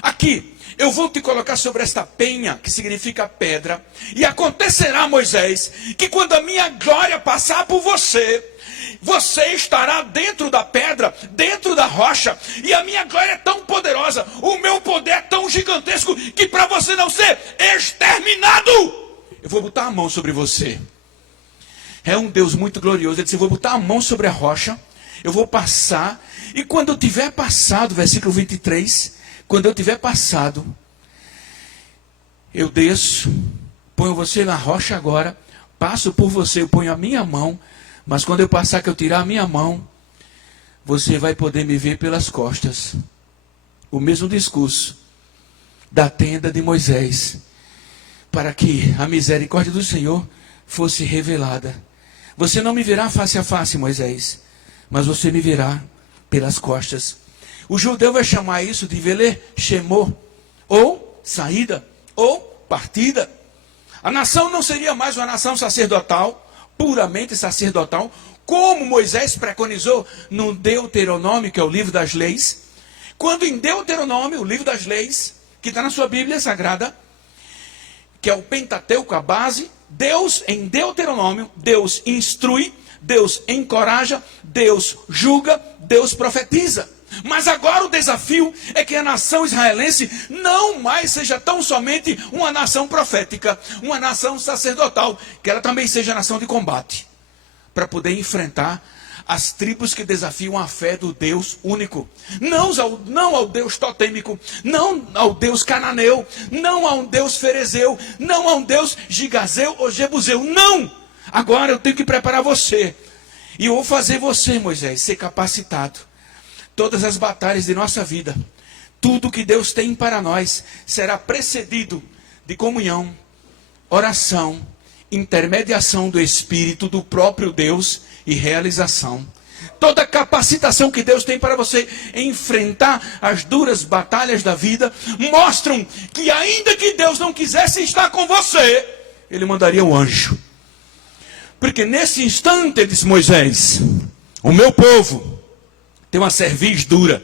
Aqui eu vou te colocar sobre esta penha, que significa pedra. E acontecerá, Moisés, que quando a minha glória passar por você, você estará dentro da pedra, dentro da rocha. E a minha glória é tão poderosa, o meu poder é tão gigantesco, que para você não ser exterminado, eu vou botar a mão sobre você. É um Deus muito glorioso. Ele disse, eu vou botar a mão sobre a rocha, eu vou passar, e quando eu tiver passado, versículo 23, quando eu tiver passado, eu desço, ponho você na rocha agora, passo por você, eu ponho a minha mão, mas quando eu passar, que eu tirar a minha mão, você vai poder me ver pelas costas. o mesmo discurso da tenda de Moisés, para que a misericórdia do Senhor fosse revelada. Você não me verá face a face, Moisés, mas você me verá pelas costas. O judeu vai chamar isso de velê, shemor, ou saída, ou partida. A nação não seria mais uma nação sacerdotal, puramente sacerdotal, como Moisés preconizou no Deuteronômio, que é o livro das leis. Quando em Deuteronômio, o livro das leis, que está na sua Bíblia Sagrada, que é o Pentateuco, a base, Deus, em Deuteronômio, Deus instrui, Deus encoraja, Deus julga, Deus profetiza. Mas agora o desafio é que a nação israelense não mais seja tão somente uma nação profética, uma nação sacerdotal, que ela também seja nação de combate, para poder enfrentar as tribos que desafiam a fé do Deus único. Não ao Deus totêmico, não ao Deus cananeu, não ao Deus ferezeu, não ao Deus gigazeu ou jebuseu, não! Agora eu tenho que preparar você, e eu vou fazer você, Moisés, ser capacitado. Todas as batalhas de nossa vida, tudo que Deus tem para nós, será precedido de comunhão, oração, intermediação do Espírito, do próprio Deus e realização. Toda capacitação que Deus tem para você enfrentar as duras batalhas da vida, mostram que ainda que Deus não quisesse estar com você, Ele mandaria um anjo. Porque nesse instante, disse Moisés, o meu povo tem uma cerviz dura,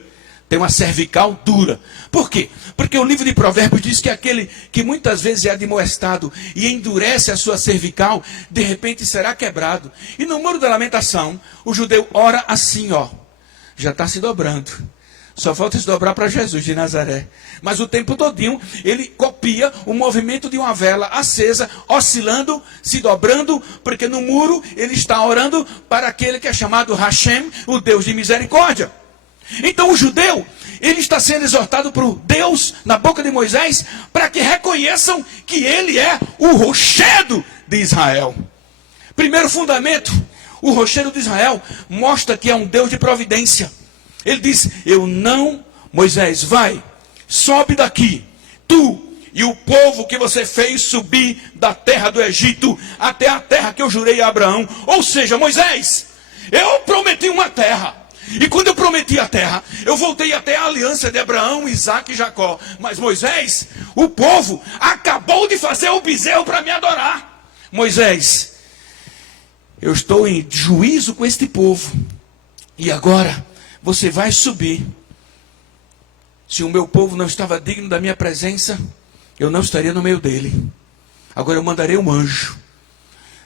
tem uma cervical dura. Por quê? Porque o livro de Provérbios diz que aquele que muitas vezes é admoestado e endurece a sua cervical, de repente será quebrado. E no Muro da Lamentação, o judeu ora assim, ó, já está se dobrando. Só falta se dobrar para Jesus de Nazaré. Mas o tempo todinho, ele copia o movimento de uma vela acesa, oscilando, se dobrando, porque no muro ele está orando para aquele que é chamado Hashem, o Deus de misericórdia. Então o judeu, ele está sendo exortado por Deus, na boca de Moisés, para que reconheçam que ele é o rochedo de Israel. Primeiro fundamento, o rochedo de Israel mostra que é um Deus de providência. Ele diz, Moisés, vai, sobe daqui, tu e o povo que você fez subir da terra do Egito até a terra que eu jurei a Abraão. Ou seja, Moisés, eu prometi uma terra. E quando eu prometi a terra, eu voltei até a aliança de Abraão, Isaque e Jacó. Mas Moisés, o povo acabou de fazer o bezerro para me adorar. Moisés, eu estou em juízo com este povo. E agora você vai subir. Se o meu povo não estava digno da minha presença, eu não estaria no meio dele. Agora eu mandarei um anjo.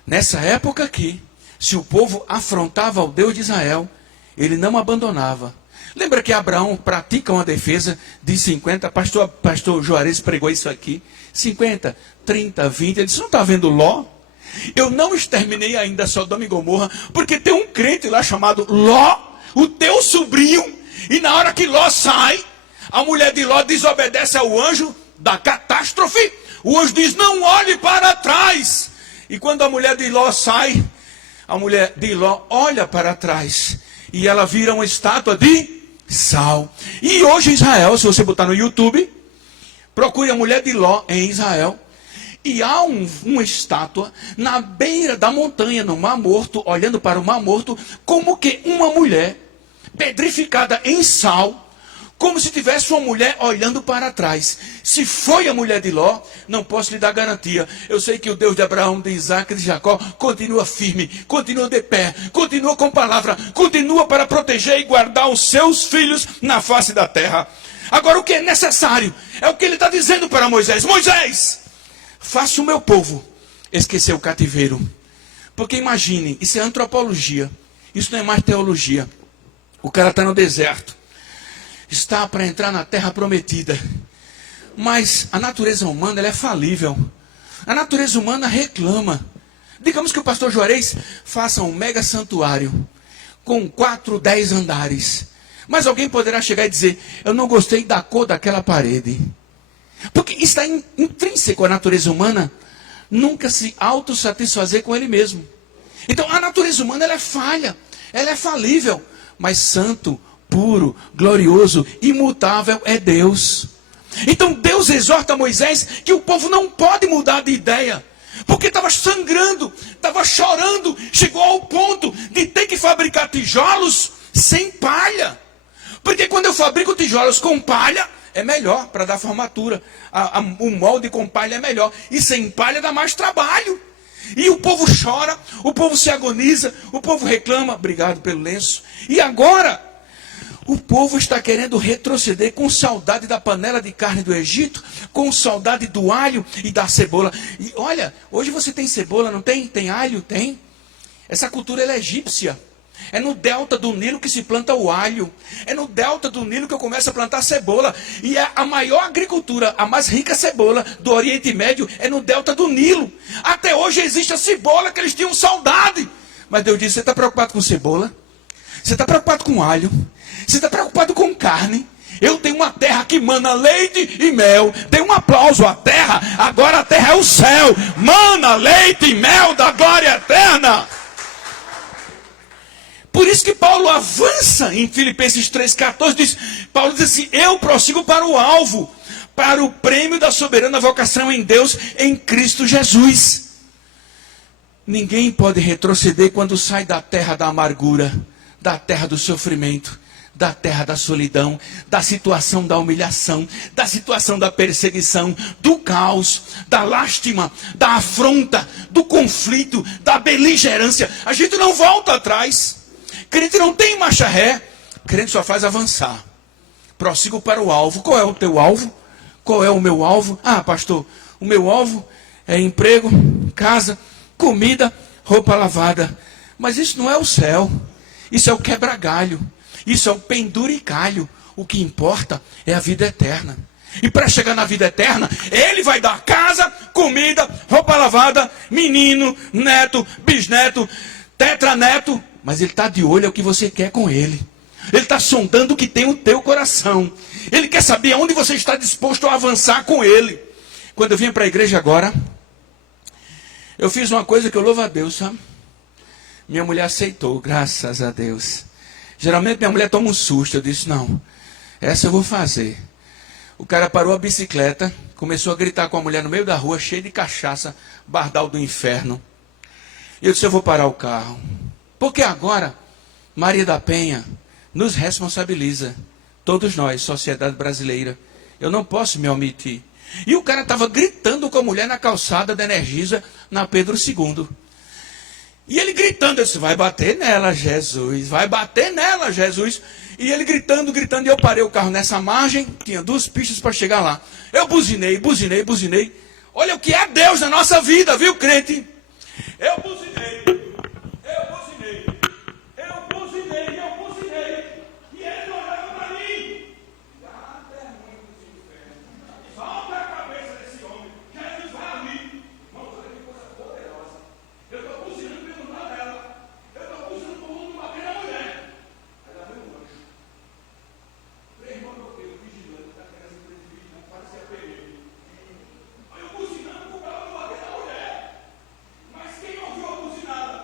Nessa época aqui, se o povo afrontava ao Deus de Israel, ele não abandonava. Lembra que Abraão pratica uma defesa de 50, pastor Juarez pregou isso aqui, 50, 30, 20, ele disse, não está vendo Ló? Eu não exterminei ainda Sodoma e Gomorra, porque tem um crente lá chamado Ló, o teu sobrinho, e na hora que Ló sai, a mulher de Ló desobedece ao anjo da catástrofe. O anjo diz, não olhe para trás. E quando a mulher de Ló sai, a mulher de Ló olha para trás, e ela vira uma estátua de sal. E hoje em Israel, se você botar no YouTube, procure a mulher de Ló em Israel, e há uma estátua na beira da montanha, no Mar Morto, olhando para o Mar Morto, como que uma mulher pedrificada em sal, como se tivesse uma mulher olhando para trás. Se foi a mulher de Ló, não posso lhe dar garantia. Eu sei que o Deus de Abraão, de Isaque e de Jacó continua firme, continua de pé, continua com palavra, continua para proteger e guardar os seus filhos na face da terra. Agora o que é necessário é o que ele está dizendo para Moisés. Moisés, faça o meu povo esquecer o cativeiro. Porque imagine, isso é antropologia, isso não é mais teologia. O cara está no deserto, está para entrar na terra prometida, mas a natureza humana ela é falível. A natureza humana reclama. Digamos que o pastor Juarez faça um mega santuário com 4, 10 andares, mas alguém poderá chegar e dizer, eu não gostei da cor daquela parede. Porque está intrínseco à natureza humana nunca se autossatisfazer com ele mesmo. Então a natureza humana ela é falha, ela é falível, mas santo, puro, glorioso, imutável é Deus. Então Deus exorta Moisés que o povo não pode mudar de ideia, porque estava sangrando, estava chorando, chegou ao ponto de ter que fabricar tijolos sem palha. Porque quando eu fabrico tijolos com palha, é melhor para dar formatura. O molde com palha é melhor. E sem palha dá mais trabalho. E o povo chora, o povo se agoniza, o povo reclama. Obrigado pelo lenço. E agora, o povo está querendo retroceder com saudade da panela de carne do Egito, com saudade do alho e da cebola. E olha, hoje você tem cebola, não tem? Tem alho? Tem. Essa cultura ela é egípcia. É no delta do Nilo que se planta o alho. É no delta do Nilo que eu começo a plantar cebola. E é a maior agricultura, a mais rica cebola do Oriente Médio é no delta do Nilo. Até hoje existe a cebola que eles tinham saudade. Mas Deus disse, você está preocupado com cebola? Você está preocupado com alho? Você está preocupado com carne? Eu tenho uma terra que mana leite e mel. Dê um aplauso à terra. Agora a terra é o céu. Mana leite e mel da glória eterna. Por isso que Paulo avança em Filipenses 3,14, Paulo diz assim, eu prossigo para o alvo, para o prêmio da soberana vocação em Deus, em Cristo Jesus. Ninguém pode retroceder quando sai da terra da amargura, da terra do sofrimento, da terra da solidão, da situação da humilhação, da situação da perseguição, do caos, da lástima, da afronta, do conflito, da beligerância. A gente não volta atrás. Crente não tem marcha ré, crente só faz avançar. Prossigo para o alvo. Qual é o teu alvo? Qual é o meu alvo? Ah, pastor, o meu alvo é emprego, casa, comida, roupa lavada. Mas isso não é o céu. Isso é o quebra-galho. Isso é o penduricalho. O que importa é a vida eterna. E para chegar na vida eterna, ele vai dar casa, comida, roupa lavada, menino, neto, bisneto, tetraneto. Mas ele está de olho ao que você quer com ele. Ele está sondando o que tem o teu coração. Ele quer saber aonde você está disposto a avançar com ele. Quando eu vim para a igreja agora, eu fiz uma coisa que eu louvo a Deus, sabe? Minha mulher aceitou, graças a Deus. Geralmente minha mulher toma um susto. Eu disse, não, essa eu vou fazer. O cara parou a bicicleta, começou a gritar com a mulher no meio da rua, cheio de cachaça, bardal do inferno. E eu disse, eu vou parar o carro. Porque agora, Maria da Penha nos responsabiliza. Todos nós, sociedade brasileira. Eu não posso me omitir. E o cara estava gritando com a mulher na calçada da Energisa, na Pedro II. E ele gritando, eu disse, vai bater nela, Jesus. Vai bater nela, Jesus. E ele gritando, gritando. E eu parei o carro nessa margem. Tinha 2 pistas para chegar lá. Eu buzinei, buzinei, buzinei. Olha o que é Deus na nossa vida, viu, crente? Eu buzinei. E ele olhava para mim. Solta a cabeça desse homem. Jesus vai ali. Vamos olha que coisa poderosa. Eu estou buzinando pelo lado dela. Eu estou buzinando por um bater na mulher. Aí lá veio um anjo. 3 motoqueiros vigilando. Está querendo ser vigilante. Parecia perigo. Aí eu buzinando por causa do bater na mulher. Mas quem ouviu a buzinada?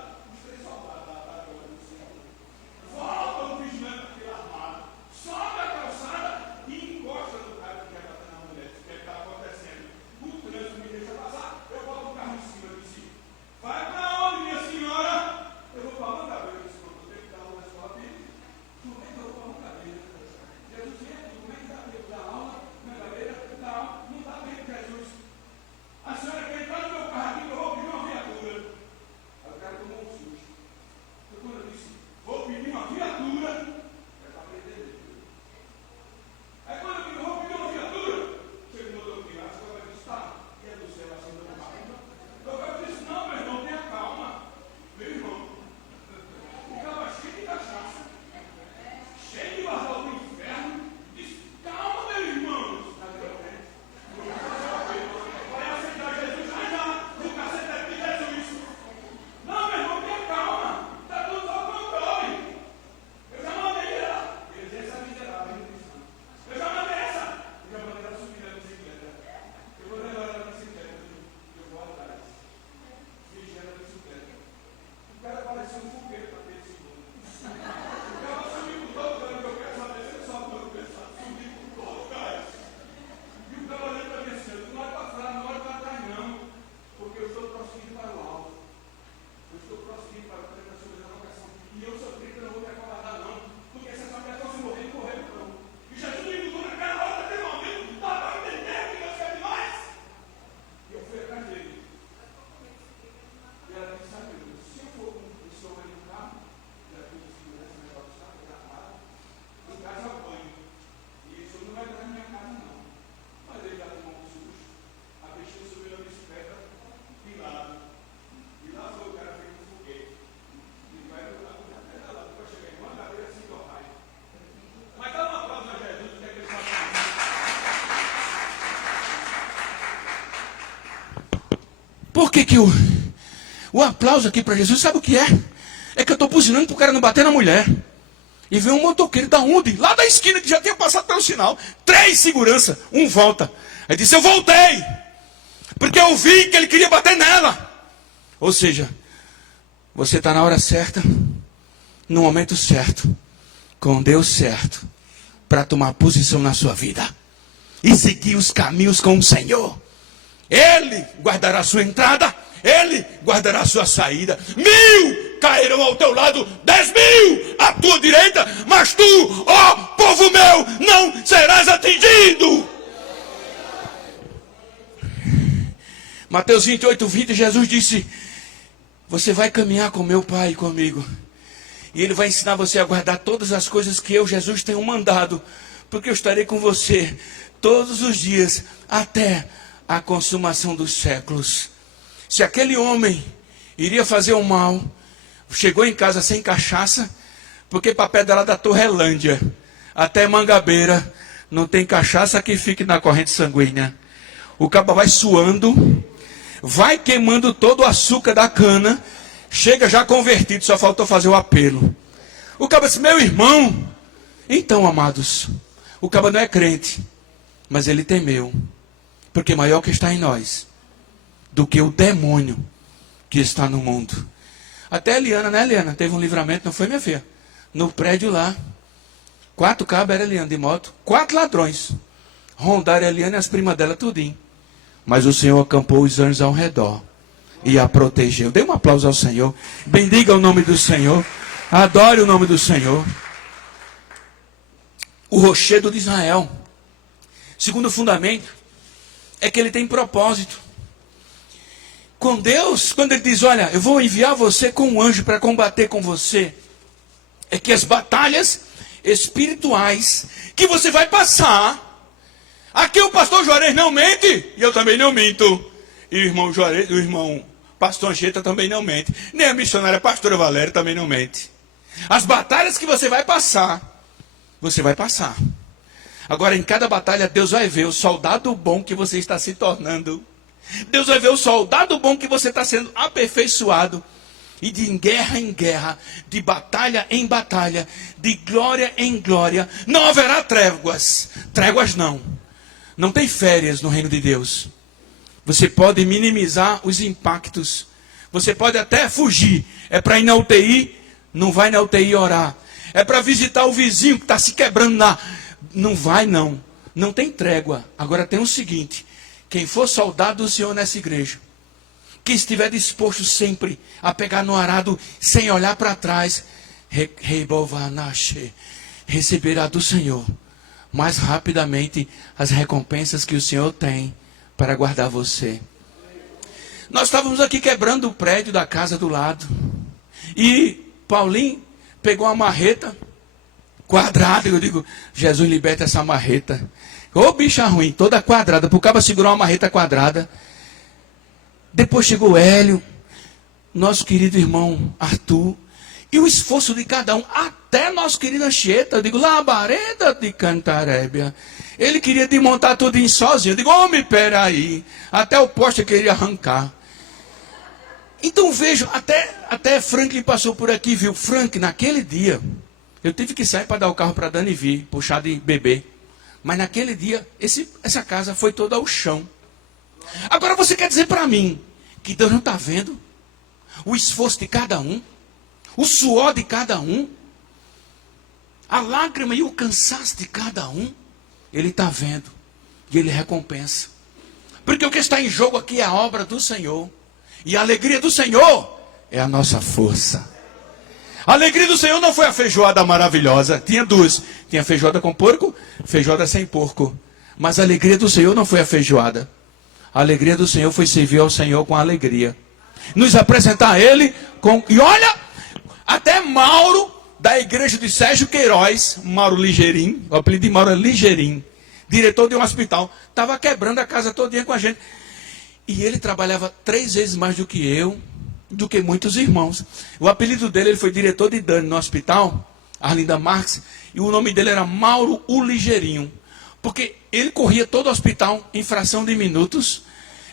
Por que que o aplauso aqui para Jesus, sabe o que é? É que eu estou buzinando para o cara não bater na mulher. E vem um motoqueiro da onde? Lá da esquina, que já tinha passado pelo sinal. 3 segurança, um volta. Aí disse, eu voltei. Porque eu vi que ele queria bater nela. Ou seja, você está na hora certa, no momento certo, com Deus certo, para tomar posição na sua vida. E seguir os caminhos com o Senhor. Ele guardará a sua entrada, Ele guardará a sua saída. 1000 cairão ao teu lado, 10.000 à tua direita, mas tu, ó povo meu, não serás atingido. Mateus 28:20, Jesus disse, você vai caminhar com meu Pai e comigo. E Ele vai ensinar você a guardar todas as coisas que eu, Jesus, tenho mandado. Porque eu estarei com você todos os dias, até a consumação dos séculos. Se aquele homem iria fazer o mal, chegou em casa sem cachaça, porque para pé dela da Torrelândia até Mangabeira não tem cachaça que fique na corrente sanguínea. O cabo vai suando, vai queimando todo o açúcar da cana, chega já convertido, só faltou fazer o apelo. O cabo disse, meu irmão, então amados, o cabo não é crente, mas ele temeu, porque maior que está em nós do que o demônio que está no mundo. Até a Eliana, né, Eliana? Teve um livramento, não foi, minha filha? No prédio lá. 4 cabos era Eliana de moto. 4 ladrões. Rondaram a Eliana e as primas dela tudinho. Mas o Senhor acampou os anjos ao redor e a protegeu. Dê um aplauso ao Senhor. Bendiga o nome do Senhor. Adore o nome do Senhor. O rochedo de Israel. Segundo fundamento, é que ele tem propósito. Com Deus, quando Ele diz, olha, eu vou enviar você com um anjo para combater com você, é que as batalhas espirituais que você vai passar, aqui o pastor Juarez não mente, e eu também não minto, e o irmão Juarez, o irmão pastor Anchieta também não mente, nem a missionária pastora Valéria também não mente. As batalhas que você vai passar, você vai passar. Agora, em cada batalha, Deus vai ver o soldado bom que você está se tornando. Deus vai ver o soldado bom que você está sendo aperfeiçoado. E de guerra em guerra, de batalha em batalha, de glória em glória, não haverá tréguas. Tréguas não. Não tem férias no reino de Deus. Você pode minimizar os impactos. Você pode até fugir. É para ir na UTI, não vai na UTI orar. É para visitar o vizinho que está se quebrando lá. Não vai não. Não tem trégua. Agora tem o seguinte. Quem for soldado do Senhor nessa igreja, que estiver disposto sempre a pegar no arado sem olhar para trás, receberá do Senhor mais rapidamente as recompensas que o Senhor tem para guardar você. Nós estávamos aqui quebrando o prédio da casa do lado. E Paulinho pegou uma marreta quadrada. Eu digo, Jesus, liberta essa marreta. Ô bicha ruim, toda quadrada. Por causa segurar uma marreta quadrada. Depois chegou o Hélio, nosso querido irmão Arthur. E o esforço de cada um, até nosso querido Anchieta. Eu digo, labareda de Cantarébia. Ele queria desmontar tudo em sozinho. Eu digo, homem, peraí. Até o poste eu queria arrancar. Então vejo, até Franklin passou por aqui, viu? Frank, naquele dia, eu tive que sair para dar o carro para Dani vir, puxar de bebê. Mas naquele dia, essa casa foi toda ao chão. Agora você quer dizer para mim que Deus não está vendo o esforço de cada um? O suor de cada um? A lágrima e o cansaço de cada um? Ele está vendo. E Ele recompensa. Porque o que está em jogo aqui é a obra do Senhor. E a alegria do Senhor é a nossa força. A alegria do Senhor não foi a feijoada maravilhosa. Tinha 2. Tinha feijoada com porco, feijoada sem porco. Mas a alegria do Senhor não foi a feijoada. A alegria do Senhor foi servir ao Senhor com alegria. Nos apresentar a Ele com... E olha, até Mauro, da igreja de Sérgio Queiroz, Mauro Ligeirinho, o apelido de Mauro é Ligeirinho, diretor de um hospital, estava quebrando a casa todinha com a gente. E ele trabalhava 3 vezes mais do que eu, do que muitos irmãos. O apelido dele, ele foi diretor de Dani no hospital, Arlinda Marques, e o nome dele era Mauro o Ligeirinho, porque ele corria todo o hospital em fração de minutos,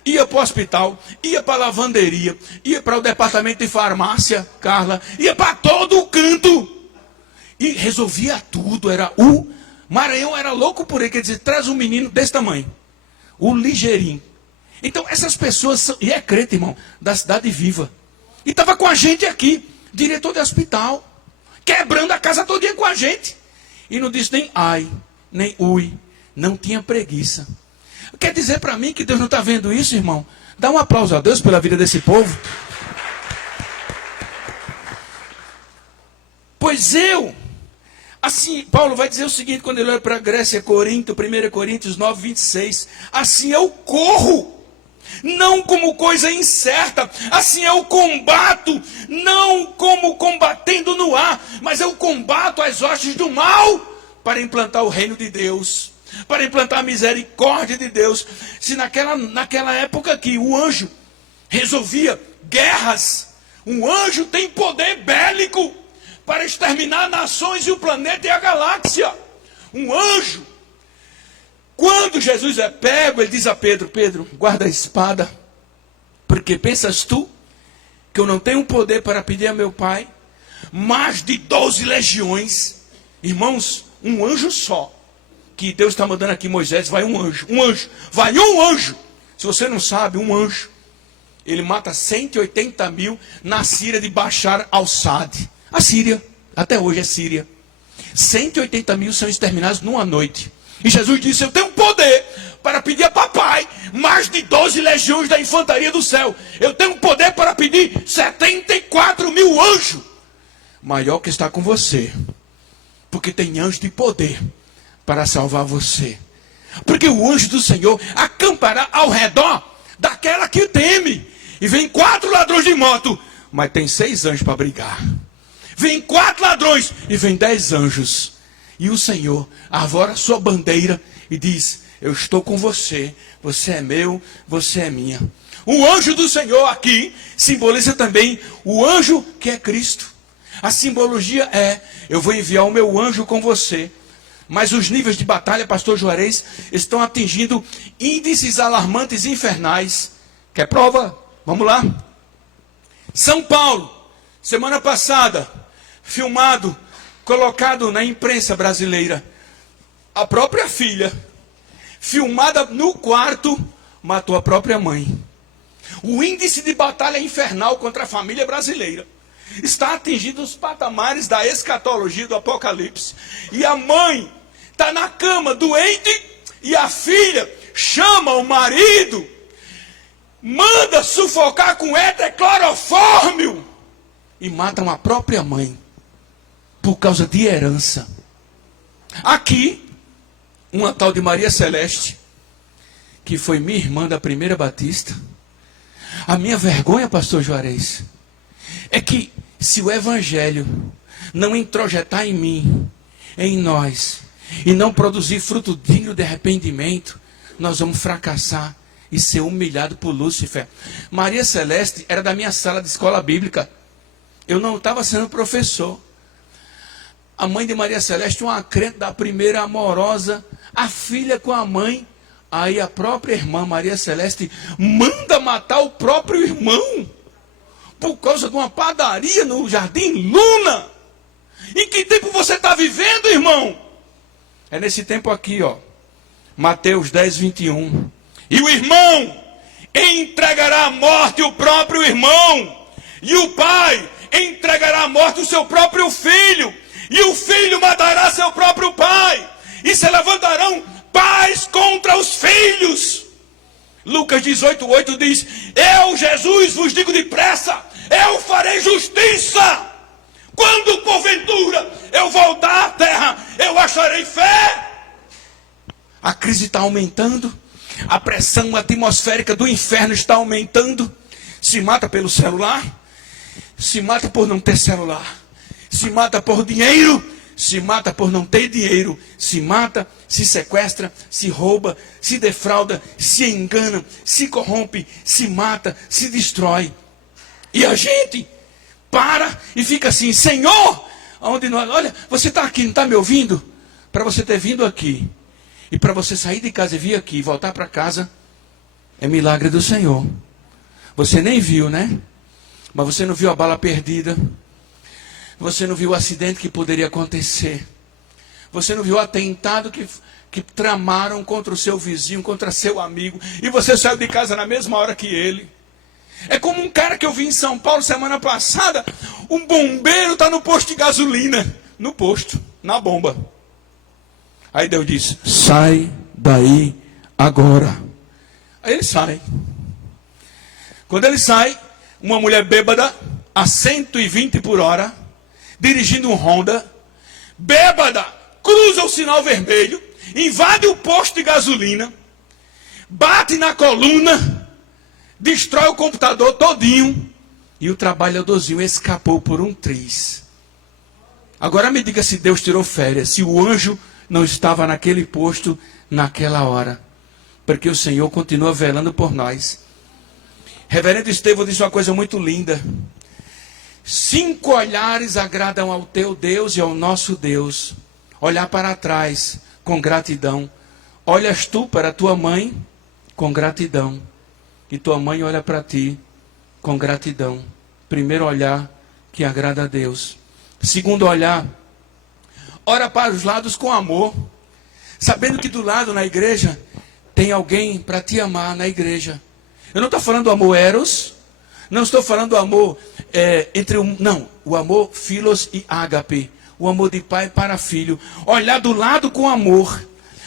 ia para o hospital, ia para a lavanderia, ia para o departamento de farmácia, Carla, ia para todo o canto. E resolvia tudo. O Maranhão era louco por ele, quer dizer, traz um menino desse tamanho. O ligeirinho. Então essas pessoas, e é crente, irmão, da Cidade Viva. E estava com a gente aqui, diretor de hospital, quebrando a casa todinha com a gente. E não disse nem ai, nem ui, não tinha preguiça. Quer dizer para mim que Deus não está vendo isso, irmão? Dá um aplauso a Deus pela vida desse povo. Pois assim, Paulo vai dizer o seguinte, quando ele olha para a Grécia, Corinto, 1 Coríntios 9, 26. Assim eu corro, não como coisa incerta. Assim eu combato, não como combatendo no ar, mas eu combato as hostes do mal para implantar o reino de Deus. Para implantar a misericórdia de Deus. Se naquela época aqui o anjo resolvia guerras, um anjo tem poder bélico para exterminar nações e o planeta e a galáxia. Um anjo. Quando Jesus é pego, ele diz a Pedro, Pedro, guarda a espada, porque pensas tu que eu não tenho poder para pedir a meu pai mais de 12 legiões. Irmãos, um anjo só que Deus está mandando aqui, Moisés, vai um anjo, vai um anjo. Se você não sabe, um anjo, ele mata 180 mil na Síria de Bashar al-Assad. A Síria, até hoje é Síria. 180 mil são exterminados numa noite. E Jesus disse, eu tenho poder para pedir a papai mais de 12 legiões da infantaria do céu. Eu tenho poder para pedir 74 mil anjos. Maior que está com você. Porque tem anjo de poder para salvar você. Porque o anjo do Senhor acampará ao redor daquela que teme. E vem 4 ladrões de moto, mas tem 6 anjos para brigar. Vem 4 ladrões e vem 10 anjos. E o Senhor arvora a sua bandeira e diz, eu estou com você. Você é meu, você é minha. O anjo do Senhor aqui simboliza também o anjo que é Cristo. A simbologia é, eu vou enviar o meu anjo com você. Mas os níveis de batalha, pastor Juarez, estão atingindo índices alarmantes infernais. Quer prova? Vamos lá. São Paulo, semana passada, filmado, colocado na imprensa brasileira. A própria filha, filmada no quarto, matou a própria mãe. O índice de batalha infernal contra a família brasileira está atingindo os patamares da escatologia do Apocalipse. E a mãe está na cama doente e a filha chama o marido, manda sufocar com éter clorofórmio e matam a própria mãe por causa de herança. Aqui, uma tal de Maria Celeste, que foi minha irmã da Primeira Batista. A minha vergonha, pastor Juarez, é que se o evangelho não introjetar em mim, em nós, e não produzir fruto digno de arrependimento, nós vamos fracassar e ser humilhado por Lúcifer. Maria Celeste era da minha sala de escola bíblica. Eu não estava sendo professor. A mãe de Maria Celeste, uma crente da primeira amorosa, a filha com a mãe. Aí a própria irmã Maria Celeste manda matar o próprio irmão por causa de uma padaria no Jardim Luna. Em que tempo você está vivendo, irmão? É nesse tempo aqui, ó. Mateus 10, 21. E o irmão entregará à morte o próprio irmão. E o pai entregará à morte o seu próprio filho. E o filho matará seu próprio pai. E se levantarão pais contra os filhos. Lucas 18, 8 diz, eu, Jesus, vos digo depressa, eu farei justiça. Quando, porventura, eu voltar à terra, eu acharei fé. A crise está aumentando. A pressão atmosférica do inferno está aumentando. Se mata pelo celular. Se mata por não ter celular. Se mata por dinheiro. Se mata por não ter dinheiro. Se mata, se sequestra, se rouba, se defrauda, se engana, se corrompe, se mata, se destrói. E a gente para e fica assim, Senhor, aonde nós, olha, você está aqui, não está me ouvindo? Para você ter vindo aqui, e para você sair de casa e vir aqui, e voltar para casa, É milagre do Senhor. Você nem viu, né? Mas você não viu a bala perdida. Você não viu o acidente que poderia acontecer. Você não viu o atentado que tramaram contra o seu vizinho, contra seu amigo. E você saiu de casa na mesma hora que ele. É como um cara que eu vi em São Paulo semana passada. Um bombeiro está no posto de gasolina. No posto, na bomba. Aí Deus disse: sai daí agora. Aí ele sai. Quando ele sai, uma mulher bêbada, a 120 por hora, dirigindo um Honda, bêbada, cruza o sinal vermelho, invade o posto de gasolina, bate na coluna, destrói o computador todinho, e o trabalhadorzinho escapou por um triz. Agora me diga se Deus tirou férias, se o anjo não estava naquele posto naquela hora, porque o Senhor continua velando por nós. Reverendo Estevão disse uma coisa muito linda: 5 olhares agradam ao teu Deus e ao nosso Deus. Olhar para trás com gratidão. Olhas tu para tua mãe com gratidão, e tua mãe olha para ti com gratidão. Primeiro olhar que agrada a Deus. Segundo olhar, ora para os lados com amor, sabendo que do lado na igreja tem alguém para te amar na igreja. Eu não estou falando do amor eros, não estou falando do amor o amor filos e ágape, o amor de pai para filho. Olhar do lado com amor,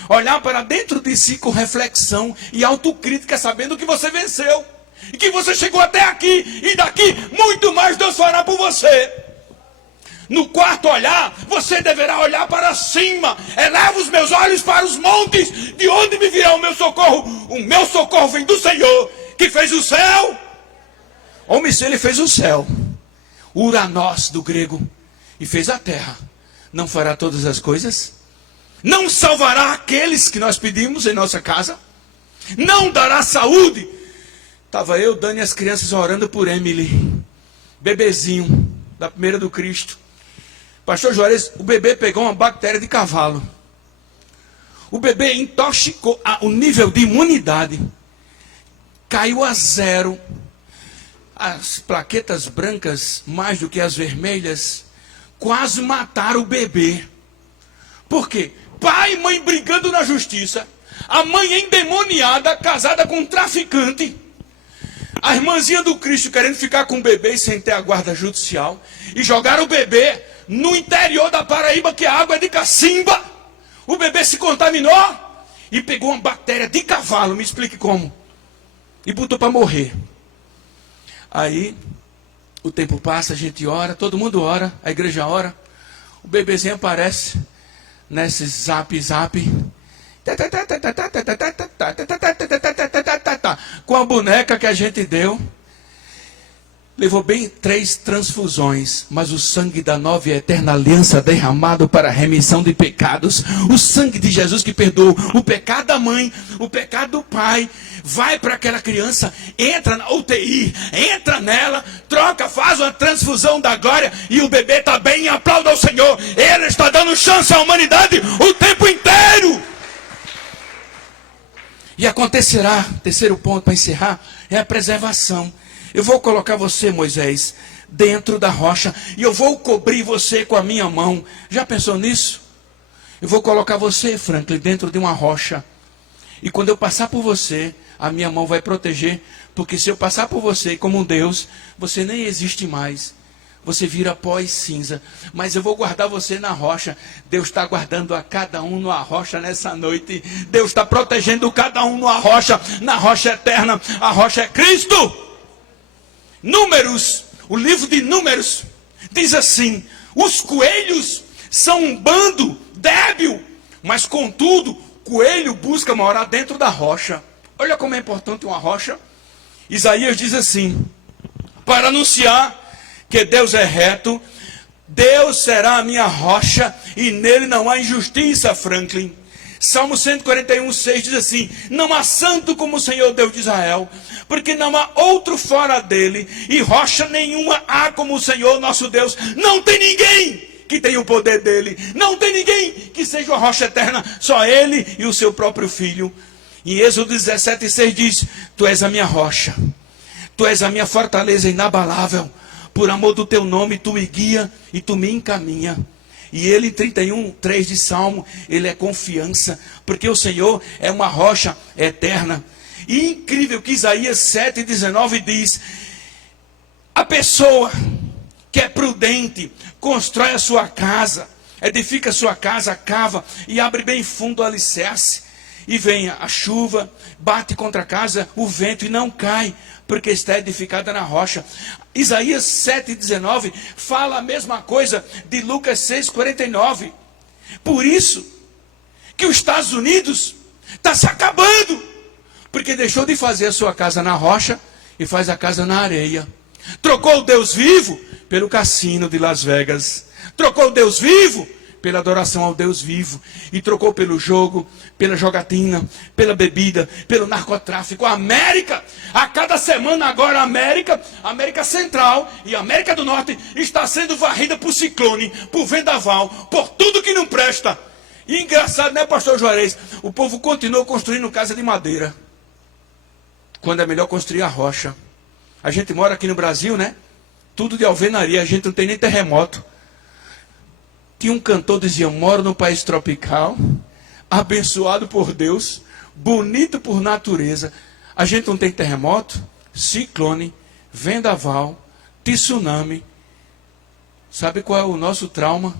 olhar para dentro de si com reflexão e autocrítica, sabendo que você venceu e que você chegou até aqui, e daqui muito mais Deus fará por você. No quarto olhar, você deverá olhar para cima. Eleva os meus olhos para os montes, de onde me virá o meu socorro? O meu socorro vem do Senhor, que fez o céu. Homem, se ele fez o céu, Uranos do grego, e fez a terra, não fará todas as coisas? Não salvará aqueles que nós pedimos em nossa casa? Não dará saúde? Estava eu, Dani e as crianças orando por Emily, bebezinho, da primeira do Cristo. Pastor Juarez, o bebê pegou uma bactéria de cavalo. O bebê intoxicou, o nível de imunidade caiu a 0. As plaquetas brancas, mais do que as vermelhas, quase mataram o bebê. Por quê? Pai e mãe brigando na justiça. A mãe endemoniada, casada com um traficante. A irmãzinha do Cristo querendo ficar com o bebê sem ter a guarda judicial. E jogaram o bebê no interior da Paraíba, que a água é de cacimba. O bebê se contaminou e pegou uma bactéria de cavalo, me explique como, e botou para morrer. Aí o tempo passa, a gente ora, todo mundo ora, a igreja ora, o bebezinho aparece nesse zap, com a boneca que a gente deu. Levou bem 3 transfusões, mas o sangue da nova e eterna aliança derramado para a remissão de pecados, o sangue de Jesus que perdoou o pecado da mãe, o pecado do pai, vai para aquela criança, entra na UTI, entra nela, troca, faz uma transfusão da glória e o bebê está bem, aplauda ao Senhor. Ele está dando chance à humanidade o tempo inteiro. E acontecerá, terceiro ponto para encerrar, é a preservação. Eu vou colocar você, Moisés, dentro da rocha, e eu vou cobrir você com a minha mão. Já pensou nisso? Eu vou colocar você, Franklin, dentro de uma rocha. E quando eu passar por você, a minha mão vai proteger. Porque se eu passar por você como um Deus, você nem existe mais. Você vira pó e cinza. Mas eu vou guardar você na rocha. Deus está guardando a cada um numa rocha nessa noite. Deus está protegendo cada um numa rocha. Na rocha eterna. A rocha é Cristo. Números, o livro de Números, diz assim: os coelhos são um bando débil, mas contudo, coelho busca morar dentro da rocha. Olha como é importante uma rocha. Isaías diz assim: para anunciar que Deus é reto, Deus será a minha rocha, e nele não há injustiça, Franklin. Salmo 141:6 diz assim: não há santo como o Senhor Deus de Israel, porque não há outro fora dele, e rocha nenhuma há como o Senhor nosso Deus. Não tem ninguém que tenha o poder dele, não tem ninguém que seja a rocha eterna, só ele e o seu próprio filho. Em Êxodo 17:6 diz: Tu és a minha rocha, tu és a minha fortaleza inabalável. Por amor do teu nome, tu me guia e tu me encaminha. E ele, 31:3 de Salmo, ele é confiança, porque o Senhor é uma rocha eterna. E incrível que Isaías 7:19 diz: a pessoa que é prudente constrói a sua casa, edifica a sua casa, cava e abre bem fundo o alicerce. E vem a chuva, bate contra a casa, o vento e não cai, porque está edificada na rocha. Isaías 7:19 fala a mesma coisa de Lucas 6:49. Por isso que os Estados Unidos está se acabando, porque deixou de fazer a sua casa na rocha e faz a casa na areia. Trocou o Deus vivo pelo cassino de Las Vegas. Trocou o Deus vivo pela adoração ao Deus vivo. E trocou pelo jogo, pela jogatina, pela bebida, pelo narcotráfico. A América, a cada semana agora a América Central e a América do Norte está sendo varrida por ciclone, por vendaval, por tudo que não presta. E engraçado, né, pastor Juarez? O povo continua construindo casa de madeira, quando é melhor construir a rocha. A gente mora aqui no Brasil, né? Tudo de alvenaria, a gente não tem nem terremoto. Tinha um cantor que dizia: moro num país tropical, abençoado por Deus, bonito por natureza. A gente não tem terremoto, ciclone, vendaval, tsunami. Sabe qual é o nosso trauma?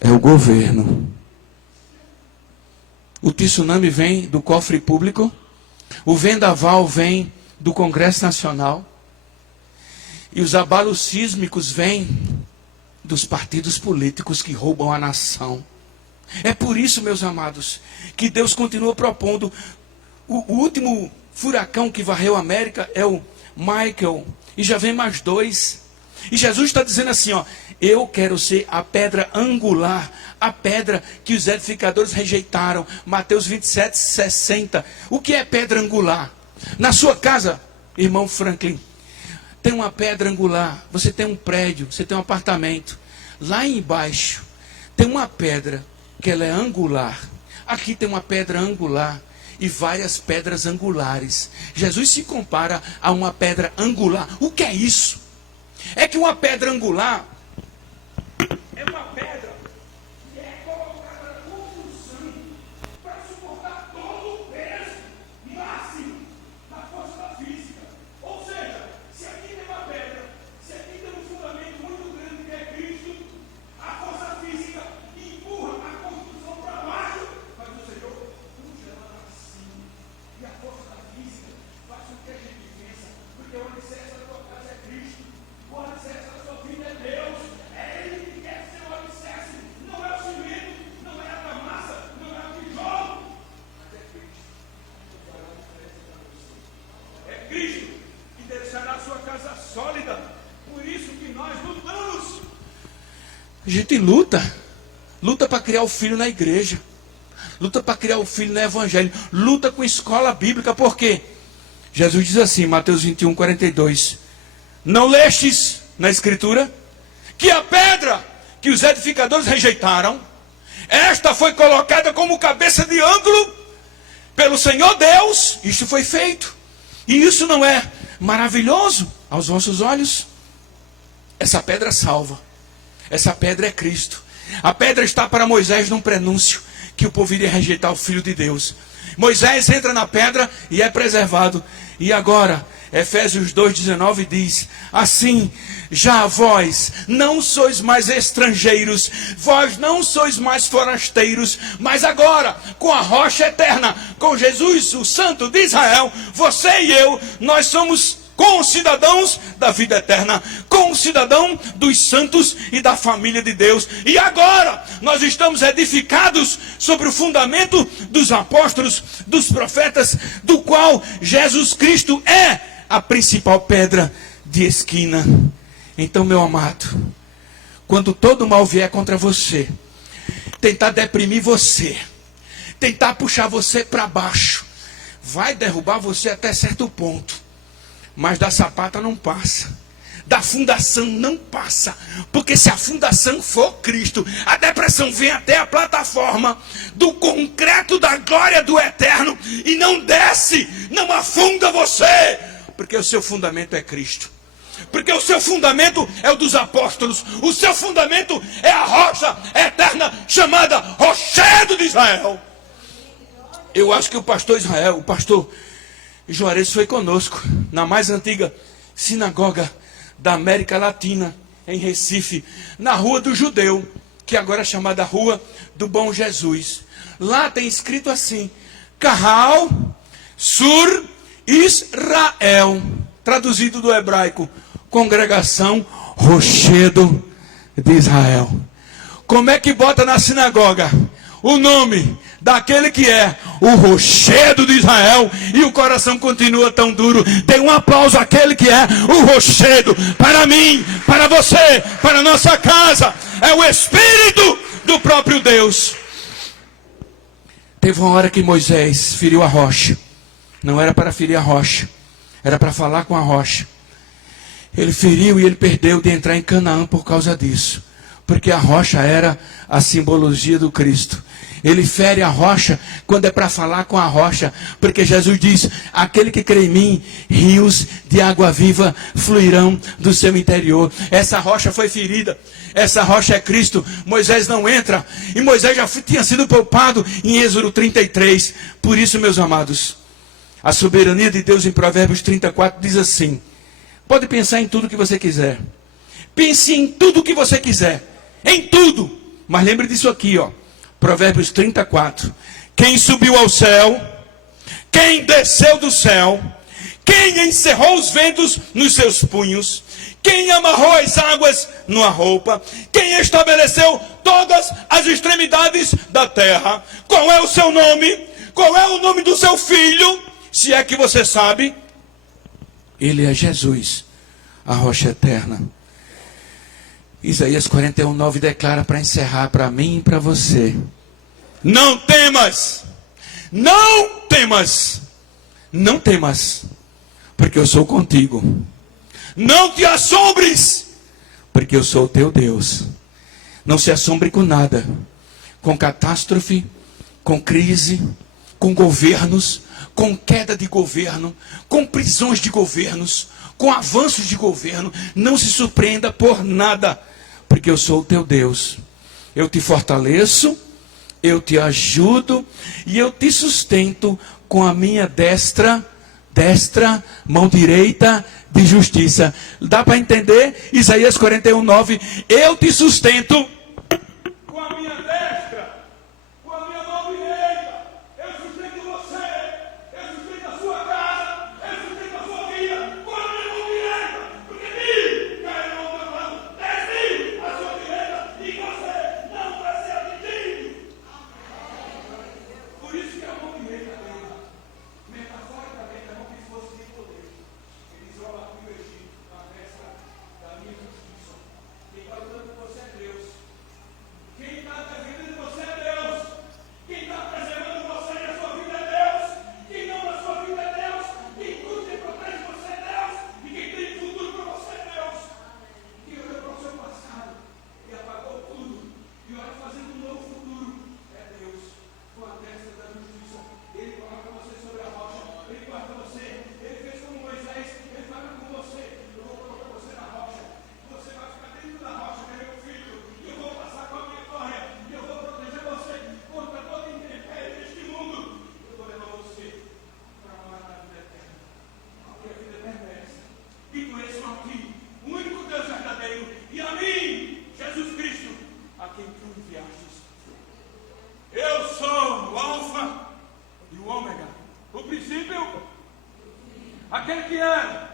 É o governo. O tsunami vem do cofre público, o vendaval vem do Congresso Nacional, e os abalos sísmicos vêm dos partidos políticos que roubam a nação. É por isso, meus amados, que Deus continua propondo. O último furacão que varreu a América é o Michael, e já vem mais 2. E Jesus está dizendo assim, ó: eu quero ser a pedra angular, a pedra que os edificadores rejeitaram. Mateus 27:60. O que é pedra angular? Na sua casa, irmão Franklin, tem uma pedra angular. Você tem um prédio, você tem um apartamento. Lá embaixo tem uma pedra que ela é angular. Aqui tem uma pedra angular e várias pedras angulares. Jesus se compara a uma pedra angular. O que é isso? É que uma pedra angular é uma pedra que é colocada na construção para suportar todo o peso máximo na força da física. Ou seja, se aqui tem uma pedra, se aqui tem um fundamento muito grande que é Cristo, a força física empurra a construção para baixo, mas o Senhor puxa ela para cima. E a força da física faz o que a gente pensa, porque o alicerce da tua casa é Cristo, o alicerce da sua vida é Deus. É Ele que quer ser o alicerce, não é o cimento, não é a argamassa, não é o tijolo, mas é Cristo. É Cristo que deixará a sua casa sólida. Por isso que nós lutamos. A gente luta para criar o filho na igreja, luta para criar o filho no evangelho, luta com escola bíblica. Por quê? Jesus diz assim, Mateus 21:42: não lestes na escritura que a pedra que os edificadores rejeitaram, esta foi colocada como cabeça de ângulo pelo Senhor Deus? Isto foi feito. E isso não é maravilhoso aos vossos olhos? Essa pedra salva. Essa pedra é Cristo. A pedra está para Moisés num prenúncio que o povo iria rejeitar o Filho de Deus. Moisés entra na pedra e é preservado. E agora, Efésios 2:19 diz: assim, já vós não sois mais estrangeiros, vós não sois mais forasteiros, mas agora, com a rocha eterna, com Jesus, o Santo de Israel, você e eu, nós somos concidadãos da vida eterna, concidadão dos santos e da família de Deus. E agora nós estamos edificados sobre o fundamento dos apóstolos, dos profetas, do qual Jesus Cristo é a principal pedra de esquina. Então, meu amado, quando todo mal vier contra você, tentar deprimir você, tentar puxar você para baixo, vai derrubar você até certo ponto, mas da sapata não passa. da fundação não passa. Porque se a fundação for Cristo, a depressão vem até a plataforma do concreto da glória do eterno e não desce, não afunda você. Porque o seu fundamento é Cristo. Porque o seu fundamento é o dos apóstolos. O seu fundamento é a rocha eterna chamada Rochedo de Israel. Eu acho que o pastor Israel, o pastor Juarez foi conosco na mais antiga sinagoga da América Latina, em Recife, na Rua do Judeu, que agora é chamada Rua do Bom Jesus. Lá tem escrito assim: Kahal Sur Israel, traduzido do hebraico, Congregação Rochedo de Israel. Como é que bota na sinagoga o nome daquele que é o Rochedo de Israel e o coração continua tão duro? Dê um aplauso àquele que é o Rochedo, para mim, para você, para a nossa casa. É o Espírito do próprio Deus. Teve uma hora que Moisés feriu a rocha. Não era para ferir a rocha, era para falar com a rocha. Ele feriu e ele perdeu de entrar em Canaã por causa disso. Porque a rocha era a simbologia do Cristo. Ele fere a rocha quando é para falar com a rocha. Porque Jesus diz: aquele que crê em mim, rios de água viva fluirão do seu interior. Essa rocha foi ferida. Essa rocha é Cristo. Moisés não entra. E Moisés já tinha sido poupado em Êxodo 33. Por isso, meus amados, a soberania de Deus em Provérbios 34 diz assim: pode pensar em tudo que você quiser. Pense em tudo que você quiser. Em tudo. Mas lembre disso aqui, ó. Provérbios 34. Quem subiu ao céu? Quem desceu do céu? Quem encerrou os ventos nos seus punhos? Quem amarrou as águas numa roupa? Quem estabeleceu todas as extremidades da terra? Qual é o seu nome? Qual é o nome do seu filho? Se é que você sabe. Ele é Jesus, a rocha eterna. Isaías 41:9 declara para encerrar para mim e para você: não temas, não temas, não temas, porque eu sou contigo. Não te assombres, porque eu sou o teu Deus. Não se assombre com nada, com catástrofe, com crise, com governos, com queda de governo, com prisões de governos, com avanços de governo. Não se surpreenda por nada, porque eu sou o teu Deus. Eu te fortaleço, eu te ajudo e eu te sustento com a minha destra, mão direita de justiça. Dá para entender? Isaías 41:9. Eu te sustento com a minha destra, com a minha mão direita. Eu sustento você, eu sustento a sua casa, eu sustento a sua vida com a minha mão direita. Porque mil cairão ao teu lado, 10.000 à sua direita, e você não vai ser atingido. Por isso que a mão direita lembra, metaforicamente, é como se fosse de poder. Ele isola aqui o Egito, na festa da minha justiça. Quem está lutando por você é Deus. Quem está defendendo você é Deus. Quem está preservando você e a sua vida é Deus. Quem não na sua vida é Deus. Quem cuida e protege você é Deus. E quem tem futuro para você é Deus. Quem olhou para o seu passado e apagou tudo e olha fazendo um novo futuro é Deus. Com a destra da justiça, Ele coloca você sobre a rocha, Ele guarda você, Ele fez como Moisés, Ele fala com você: eu vou colocar você na rocha, você vai ficar dentro da rocha, que é meu filho, e eu vou passar com a minha glória, e eu vou proteger você contra todo intempérie deste mundo. Eu vou levar você para morar na vida eterna, porque a vida eterna é essa. E conheçam a ti, o único Deus verdadeiro, e a mim, Jesus Cristo, a quem tu enviastes. Eu sou o Alfa e o Ômega, o princípio, aquele que é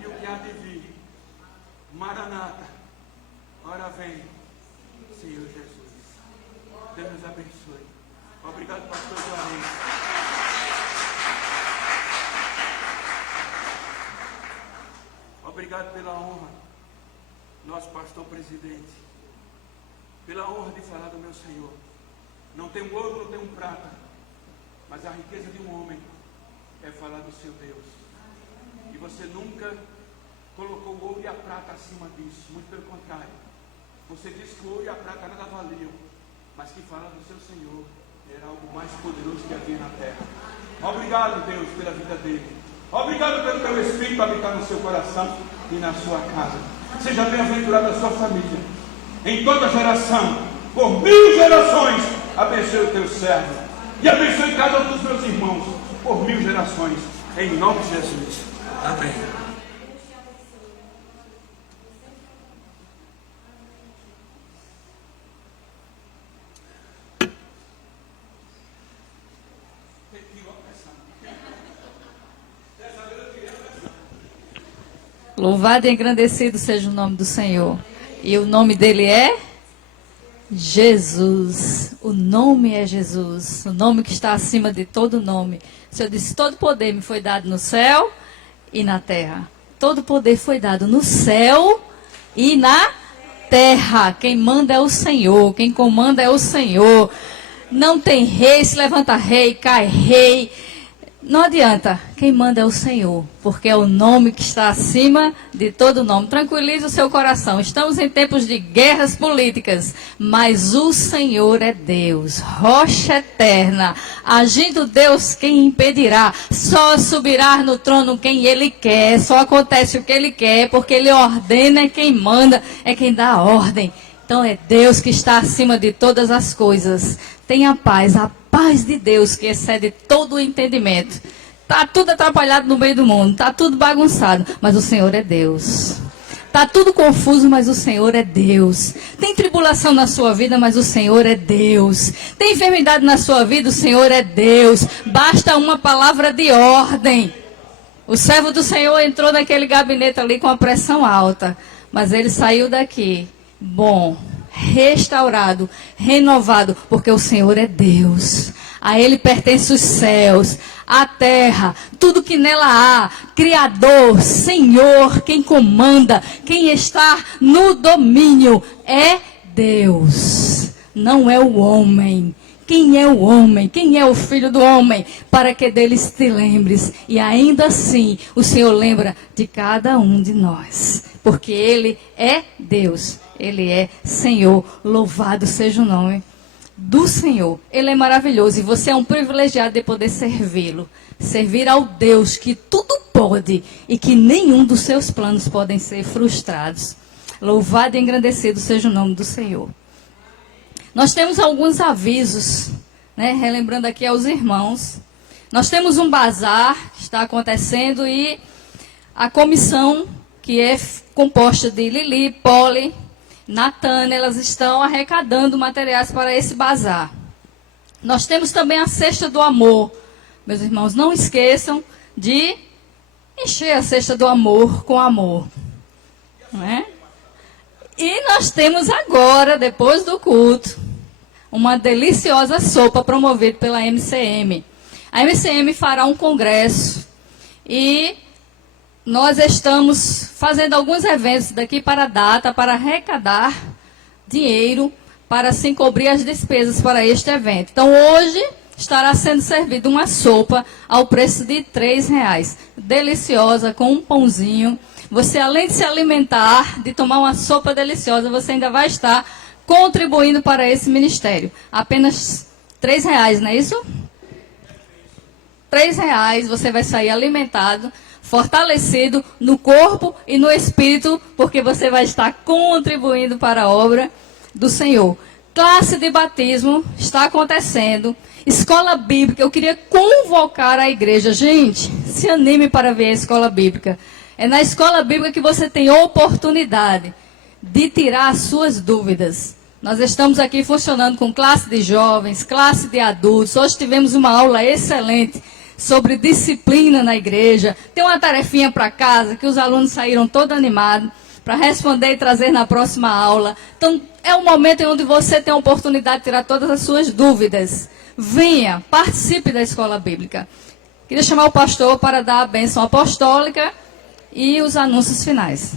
e o que há de vir. Maranata, ora vem, Senhor Jesus. Deus nos abençoe. Obrigado, pastor Juarez. Obrigado pela honra, nosso pastor presidente. Pela honra de falar do meu Senhor. Não tem um ouro, não tem um prata, mas a riqueza de um homem é falar do seu Deus. E você nunca colocou o ouro e a prata acima disso. Muito pelo contrário. Você diz que o ouro e a prata nada valiam, mas que fala do seu Senhor era algo mais poderoso que havia na terra. Obrigado, Deus, pela vida dele. Obrigado pelo teu Espírito habitar no seu coração e na sua casa. Seja bem-aventurada a sua família. Em toda geração, por 1000 gerações, abençoe o teu servo. E abençoe cada um dos meus irmãos, por 1000 gerações. Em nome de Jesus. Amém. Louvado e engrandecido seja o nome do Senhor. E o nome dele é Jesus. O nome é Jesus. O nome que está acima de todo nome. O Senhor disse: todo poder me foi dado no céu e na terra. Todo poder foi dado no céu e na terra. Quem manda é o Senhor. Quem comanda é o Senhor. Não tem rei, se levanta rei, cai rei. Não adianta, quem manda é o Senhor, porque é o nome que está acima de todo nome. Tranquilize o seu coração, estamos em tempos de guerras políticas, mas o Senhor é Deus, rocha eterna, agindo Deus, quem impedirá? Só subirá no trono quem Ele quer, só acontece o que Ele quer, porque Ele ordena, é quem manda, é quem dá a ordem. Então é Deus que está acima de todas as coisas. Tenha paz, a paz de Deus que excede todo o entendimento. Está tudo atrapalhado no meio do mundo, está tudo bagunçado, mas o Senhor é Deus. Está tudo confuso, mas o Senhor é Deus. Tem tribulação na sua vida, mas o Senhor é Deus. Tem enfermidade na sua vida, o Senhor é Deus. Basta uma palavra de ordem. O servo do Senhor entrou naquele gabinete ali com a pressão alta, mas ele saiu daqui bom, restaurado, renovado, porque o Senhor é Deus. A Ele pertence os céus, a terra, tudo que nela há. Criador, Senhor, quem comanda, quem está no domínio é Deus, não é o homem. Quem é o homem? Quem é o filho do homem? Para que deles te lembres. E ainda assim, o Senhor lembra de cada um de nós. Porque Ele é Deus. Ele é Senhor. Louvado seja o nome do Senhor. Ele é maravilhoso. E você é um privilegiado de poder servi-lo. Servir ao Deus que tudo pode. E que nenhum dos seus planos podem ser frustrados. Louvado e engrandecido seja o nome do Senhor. Nós temos alguns avisos, né, relembrando aqui aos irmãos. Nós temos um bazar que está acontecendo e a comissão, que é composta de Lili, Poli, Natana, elas estão arrecadando materiais para esse bazar. Nós temos também a Cesta do Amor. Meus irmãos, não esqueçam de encher a Cesta do Amor com amor. Não é? E nós temos agora, depois do culto, uma deliciosa sopa promovida pela MCM. A MCM fará um congresso e nós estamos fazendo alguns eventos daqui para a data, para arrecadar dinheiro, para assim cobrir as despesas para este evento. Então hoje estará sendo servida uma sopa ao preço de R$3. Deliciosa, com um pãozinho. Você, além de se alimentar, de tomar uma sopa deliciosa, você ainda vai estar contribuindo para esse ministério. Apenas R$3, não é isso? R$3, você vai sair alimentado, fortalecido no corpo e no espírito, porque você vai estar contribuindo para a obra do Senhor. Classe de batismo está acontecendo. Escola bíblica, eu queria convocar a igreja. Gente, se anime para ver a escola bíblica. É na escola bíblica que você tem oportunidade de tirar as suas dúvidas. Nós estamos aqui funcionando com classe de jovens, classe de adultos. Hoje tivemos uma aula excelente sobre disciplina na igreja. Tem uma tarefinha para casa que os alunos saíram todos animados para responder e trazer na próxima aula. Então, é um momento em onde você tem a oportunidade de tirar todas as suas dúvidas. Venha, participe da escola bíblica. Queria chamar o pastor para dar a bênção apostólica e os anúncios finais.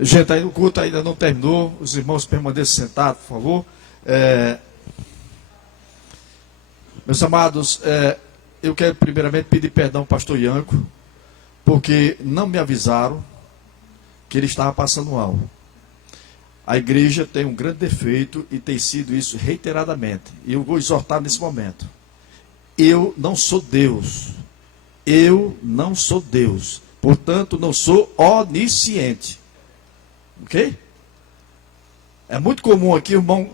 Gente, aí o culto ainda não terminou. Os irmãos permaneçam sentados, por favor. Meus amados, eu quero primeiramente pedir perdão ao pastor Ianco, porque não me avisaram que ele estava passando mal. A igreja tem um grande defeito e tem sido isso reiteradamente. E eu vou exortar nesse momento. Eu não sou Deus. Eu não sou Deus. Portanto, não sou onisciente. Ok? É muito comum aqui o irmão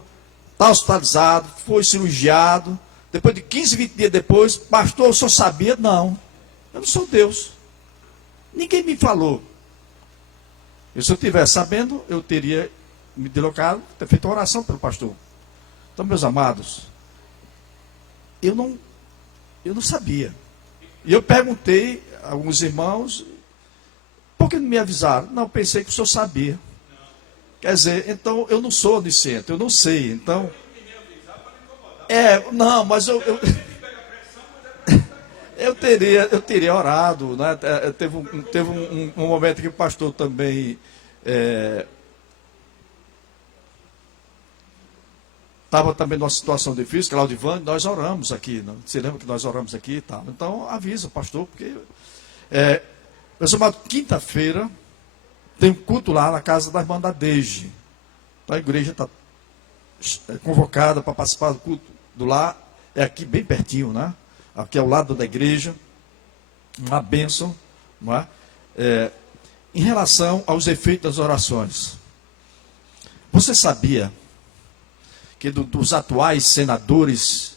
está hospitalizado, foi cirurgiado, depois de 15, 20 dias depois, pastor, eu só sabia? Não, eu não sou Deus. Ninguém me falou. E se eu tivesse sabendo, eu teria me deslocado, ter feito uma oração pelo pastor. Então, meus amados, eu não sabia. E eu perguntei a alguns irmãos, por que não me avisaram? Não, pensei que o senhor sabia. Quer dizer, então eu não sou onisciente, eu não sei. Então, não, mas eu teria orado, né? Teve um momento que o pastor também estava também numa situação difícil, Claudivane, nós oramos aqui, não? Você lembra que nós oramos aqui e tal? Então avisa, pastor, porque meus amados, quinta-feira tem um culto lá na casa da irmã da Deige. Então, a igreja está convocada para participar do culto do lar. É aqui bem pertinho, né? Aqui ao lado da igreja. Uma bênção, não é? Em relação aos efeitos das orações. Você sabia que dos atuais senadores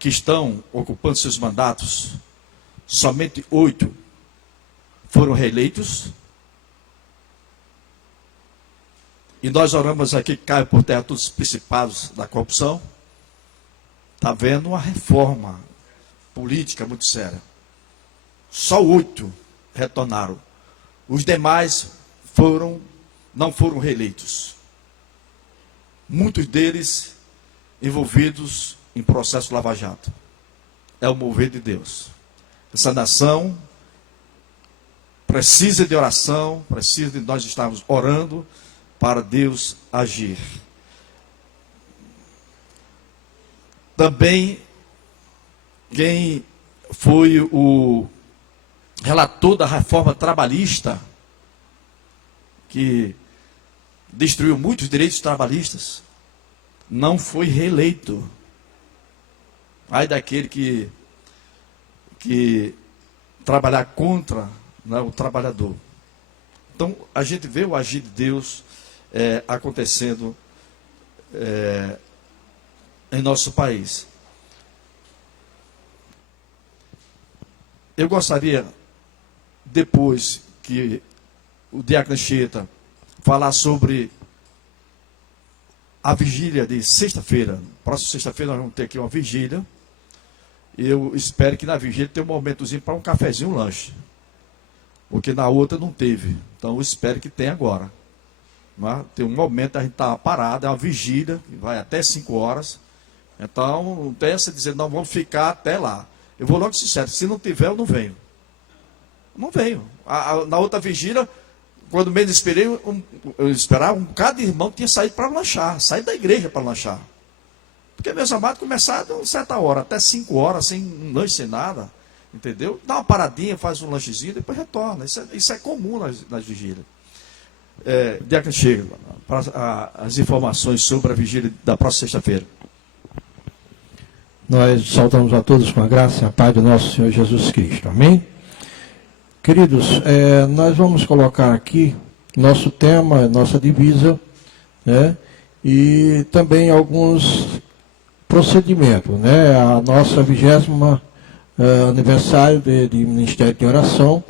que estão ocupando seus mandatos, somente 8 foram reeleitos? E nós oramos aqui que caia por terra todos os principados da corrupção. Está havendo uma reforma política muito séria. Só 8 retornaram. Os demais não foram reeleitos. Muitos deles envolvidos em processo lava-jato. É o mover de Deus. Essa nação precisa de oração, precisa de nós estarmos orando para Deus agir. Também, quem foi o relator da reforma trabalhista, que destruiu muitos direitos trabalhistas, não foi reeleito. Ai daquele que trabalhar contra, né, o trabalhador. Então, a gente vê o agir de Deus acontecendo em nosso país. Eu gostaria, depois que o diácono Anchieta falar sobre a vigília de sexta-feira, próxima sexta-feira nós vamos ter aqui uma vigília. Eu espero que na vigília tenha um momentozinho para um cafezinho, um lanche. Porque na outra não teve. Então eu espero que tenha agora. Né? Tem um momento, a gente está parado, é uma vigília, que vai até 5 horas. Então não tem essa de dizer, não, vamos ficar até lá. Eu vou logo sincero, se não tiver, eu não venho. Não venho. Na outra vigília, quando menos esperei, eu esperava, um cada irmão tinha saído para lanchar, sair da igreja para lanchar. Porque, meus amados, começaram a certa hora, até 5 horas, sem um lanche, sem nada. Entendeu? Dá uma paradinha, faz um lanchezinho, depois retorna. Isso é comum nas vigílias. Diácono chega para as informações sobre a vigília da próxima sexta-feira. Nós saudamos a todos com a graça e a paz do nosso Senhor Jesus Cristo. Amém? Queridos, nós vamos colocar aqui nosso tema, nossa divisa, né? E também alguns procedimentos, né? A nossa 20º aniversário de Ministério de Oração,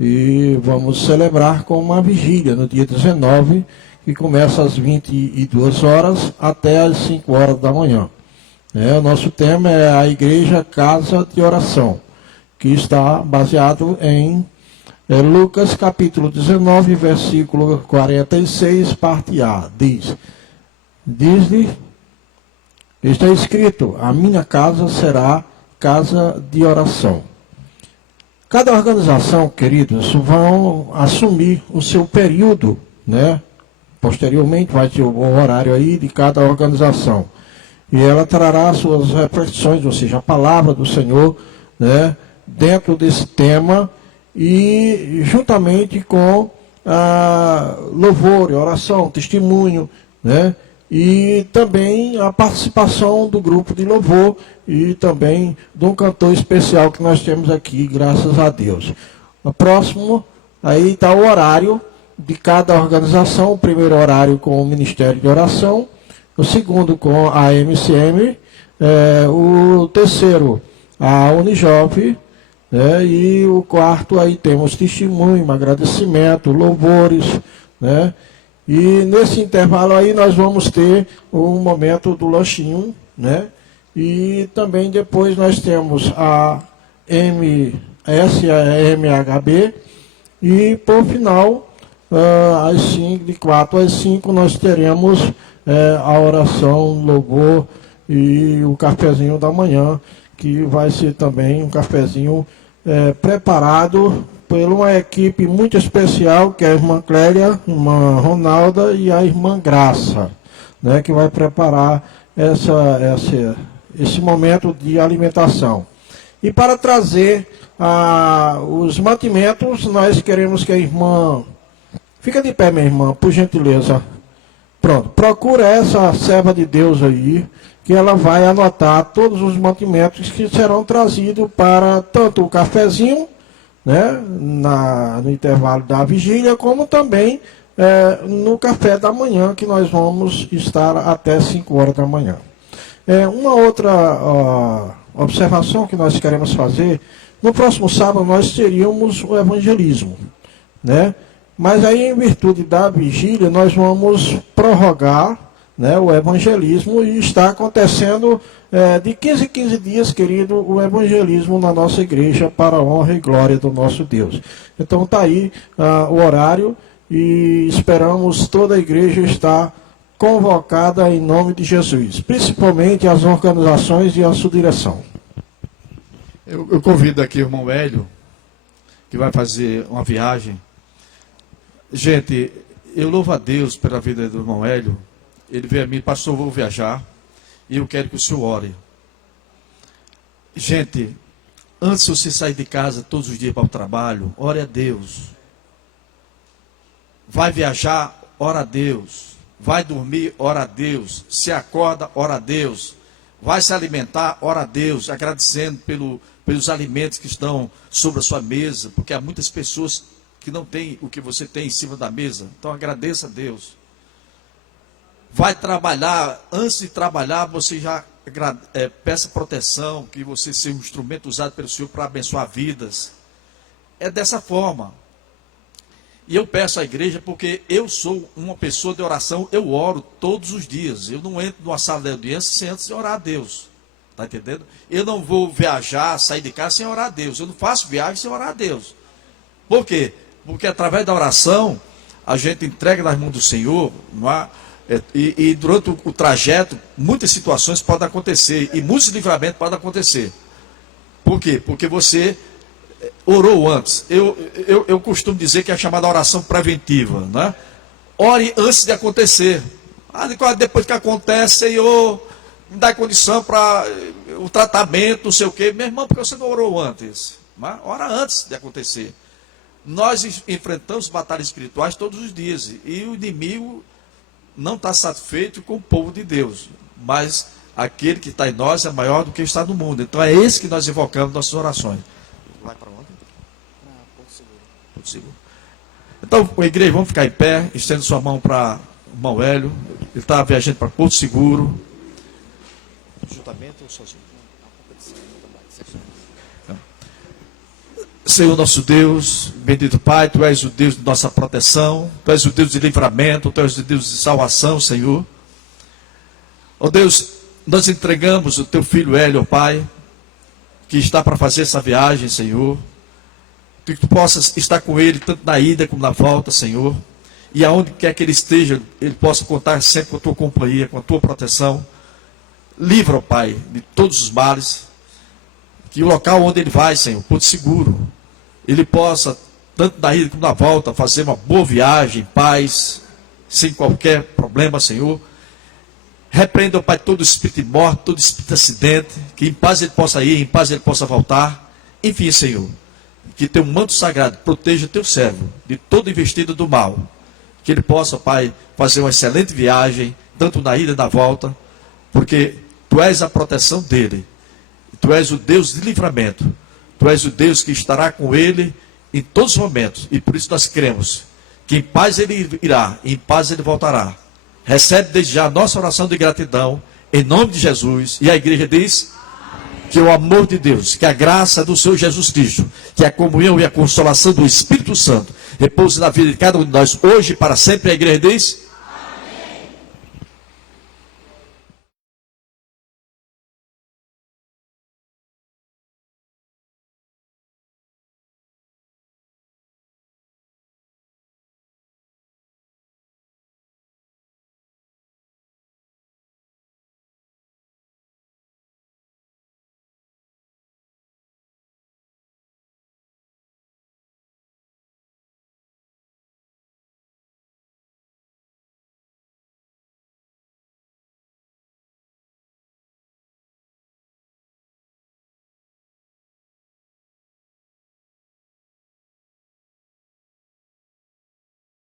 e vamos celebrar com uma vigília no dia 19, que começa às 22 horas até às 5 horas da manhã. O nosso tema é a Igreja Casa de Oração, que está baseado em Lucas capítulo 19, versículo 46, parte A. Diz-lhe, está escrito, a minha casa será casa de oração. Cada organização, queridos, vão assumir o seu período, né? Posteriormente vai ter o horário aí de cada organização. E ela trará suas reflexões, ou seja, a palavra do Senhor, né? Dentro desse tema e juntamente com louvor, oração, testemunho, né? E também a participação do grupo de louvor e também de um cantor especial que nós temos aqui, graças a Deus. O próximo, aí está o horário de cada organização. O primeiro horário com o Ministério de Oração, o segundo com a MCM, o terceiro a Unijove, né? E o quarto aí temos testemunho, agradecimento, louvores, né? E nesse intervalo aí nós vamos ter um momento do lanchinho, né? E também depois nós temos a MHB e por final, de 4 às 5 nós teremos a oração, louvor e o cafezinho da manhã, que vai ser também um cafezinho preparado por uma equipe muito especial, que é a irmã Clélia, a irmã Ronalda e a irmã Graça, né, que vai preparar esse momento de alimentação. E para trazer os mantimentos, nós queremos que a irmã... Fica de pé, minha irmã, por gentileza. Pronto, procura essa serva de Deus aí, que ela vai anotar todos os mantimentos que serão trazidos para tanto o cafezinho, né, no intervalo da vigília, como também no café da manhã, que nós vamos estar até 5 horas da manhã. Uma outra observação que nós queremos fazer, no próximo sábado nós teríamos o evangelismo, né? Mas aí, em virtude da vigília, nós vamos prorrogar, né, o evangelismo, e está acontecendo de 15 em 15 dias, querido, o evangelismo na nossa igreja para a honra e glória do nosso Deus. Então está aí o horário e esperamos toda a igreja estar convocada em nome de Jesus, principalmente as organizações e a sua direção. Eu convido aqui o irmão Hélio, que vai fazer uma viagem. Gente, eu louvo a Deus pela vida do irmão Hélio. Ele veio a mim, pastor, eu vou viajar e eu quero que o senhor ore. Gente, antes de você sair de casa todos os dias para o trabalho, ore a Deus. Vai viajar, ora a Deus. Vai dormir, ora a Deus. Se acorda, ora a Deus. Vai se alimentar, ora a Deus, agradecendo pelos alimentos que estão sobre a sua mesa, porque há muitas pessoas que não têm o que você tem em cima da mesa. Então agradeça a Deus. Vai trabalhar, antes de trabalhar, você já peça proteção, que você seja um instrumento usado pelo Senhor para abençoar vidas. É dessa forma. E eu peço à igreja, porque eu sou uma pessoa de oração, eu oro todos os dias. Eu não entro numa sala de audiência sem antes orar a Deus. Está entendendo? Eu não vou viajar, sair de casa sem orar a Deus. Eu não faço viagem sem orar a Deus. Por quê? Porque através da oração, a gente entrega nas mãos do Senhor, não é? E durante o trajeto, muitas situações podem acontecer, e muitos livramentos podem acontecer. Por quê? Porque você orou antes. Eu costumo dizer que é chamada oração preventiva, né? Ore antes de acontecer. Depois que acontece, Senhor, me dá condição para o tratamento, não sei o quê. Meu irmão, porque você não orou antes? Né? Ora antes de acontecer. Nós enfrentamos batalhas espirituais todos os dias, e o inimigo não está satisfeito com o povo de Deus, mas aquele que está em nós é maior do que está no mundo. Então é esse que nós invocamos nossas orações. Vai para onde? Porto Seguro. Então, igreja, vamos ficar em pé, estenda sua mão para o irmão Hélio. Ele está viajando para Porto Seguro. Juntamente ou sozinho? Senhor nosso Deus, bendito Pai, Tu és o Deus de nossa proteção, Tu és o Deus de livramento, Tu és o Deus de salvação, Senhor. Ó Deus, nós entregamos o Teu filho Hélio, ó Pai, que está para fazer essa viagem, Senhor. Que Tu possas estar com ele, tanto na ida como na volta, Senhor. E aonde quer que ele esteja, ele possa contar sempre com a Tua companhia, com a Tua proteção. Livra, ó Pai, de todos os males. Que o local onde ele vai, Senhor, Porto Seguro, ele possa, tanto na ida como na volta, fazer uma boa viagem, em paz, sem qualquer problema, Senhor. Repreenda, Pai, todo espírito de morte, todo espírito de acidente, que em paz ele possa ir, em paz ele possa voltar. Enfim, Senhor, que teu manto sagrado proteja teu servo de todo investido do mal. Que ele possa, Pai, fazer uma excelente viagem, tanto na ida e na volta, porque tu és a proteção dele. Tu és o Deus de livramento. Tu és o Deus que estará com ele em todos os momentos. E por isso nós cremos que em paz ele irá, em paz ele voltará. Recebe desde já a nossa oração de gratidão, em nome de Jesus. E a igreja diz: que o amor de Deus, que a graça do Senhor Jesus Cristo, que a comunhão e a consolação do Espírito Santo repouse na vida de cada um de nós, hoje e para sempre. A igreja diz: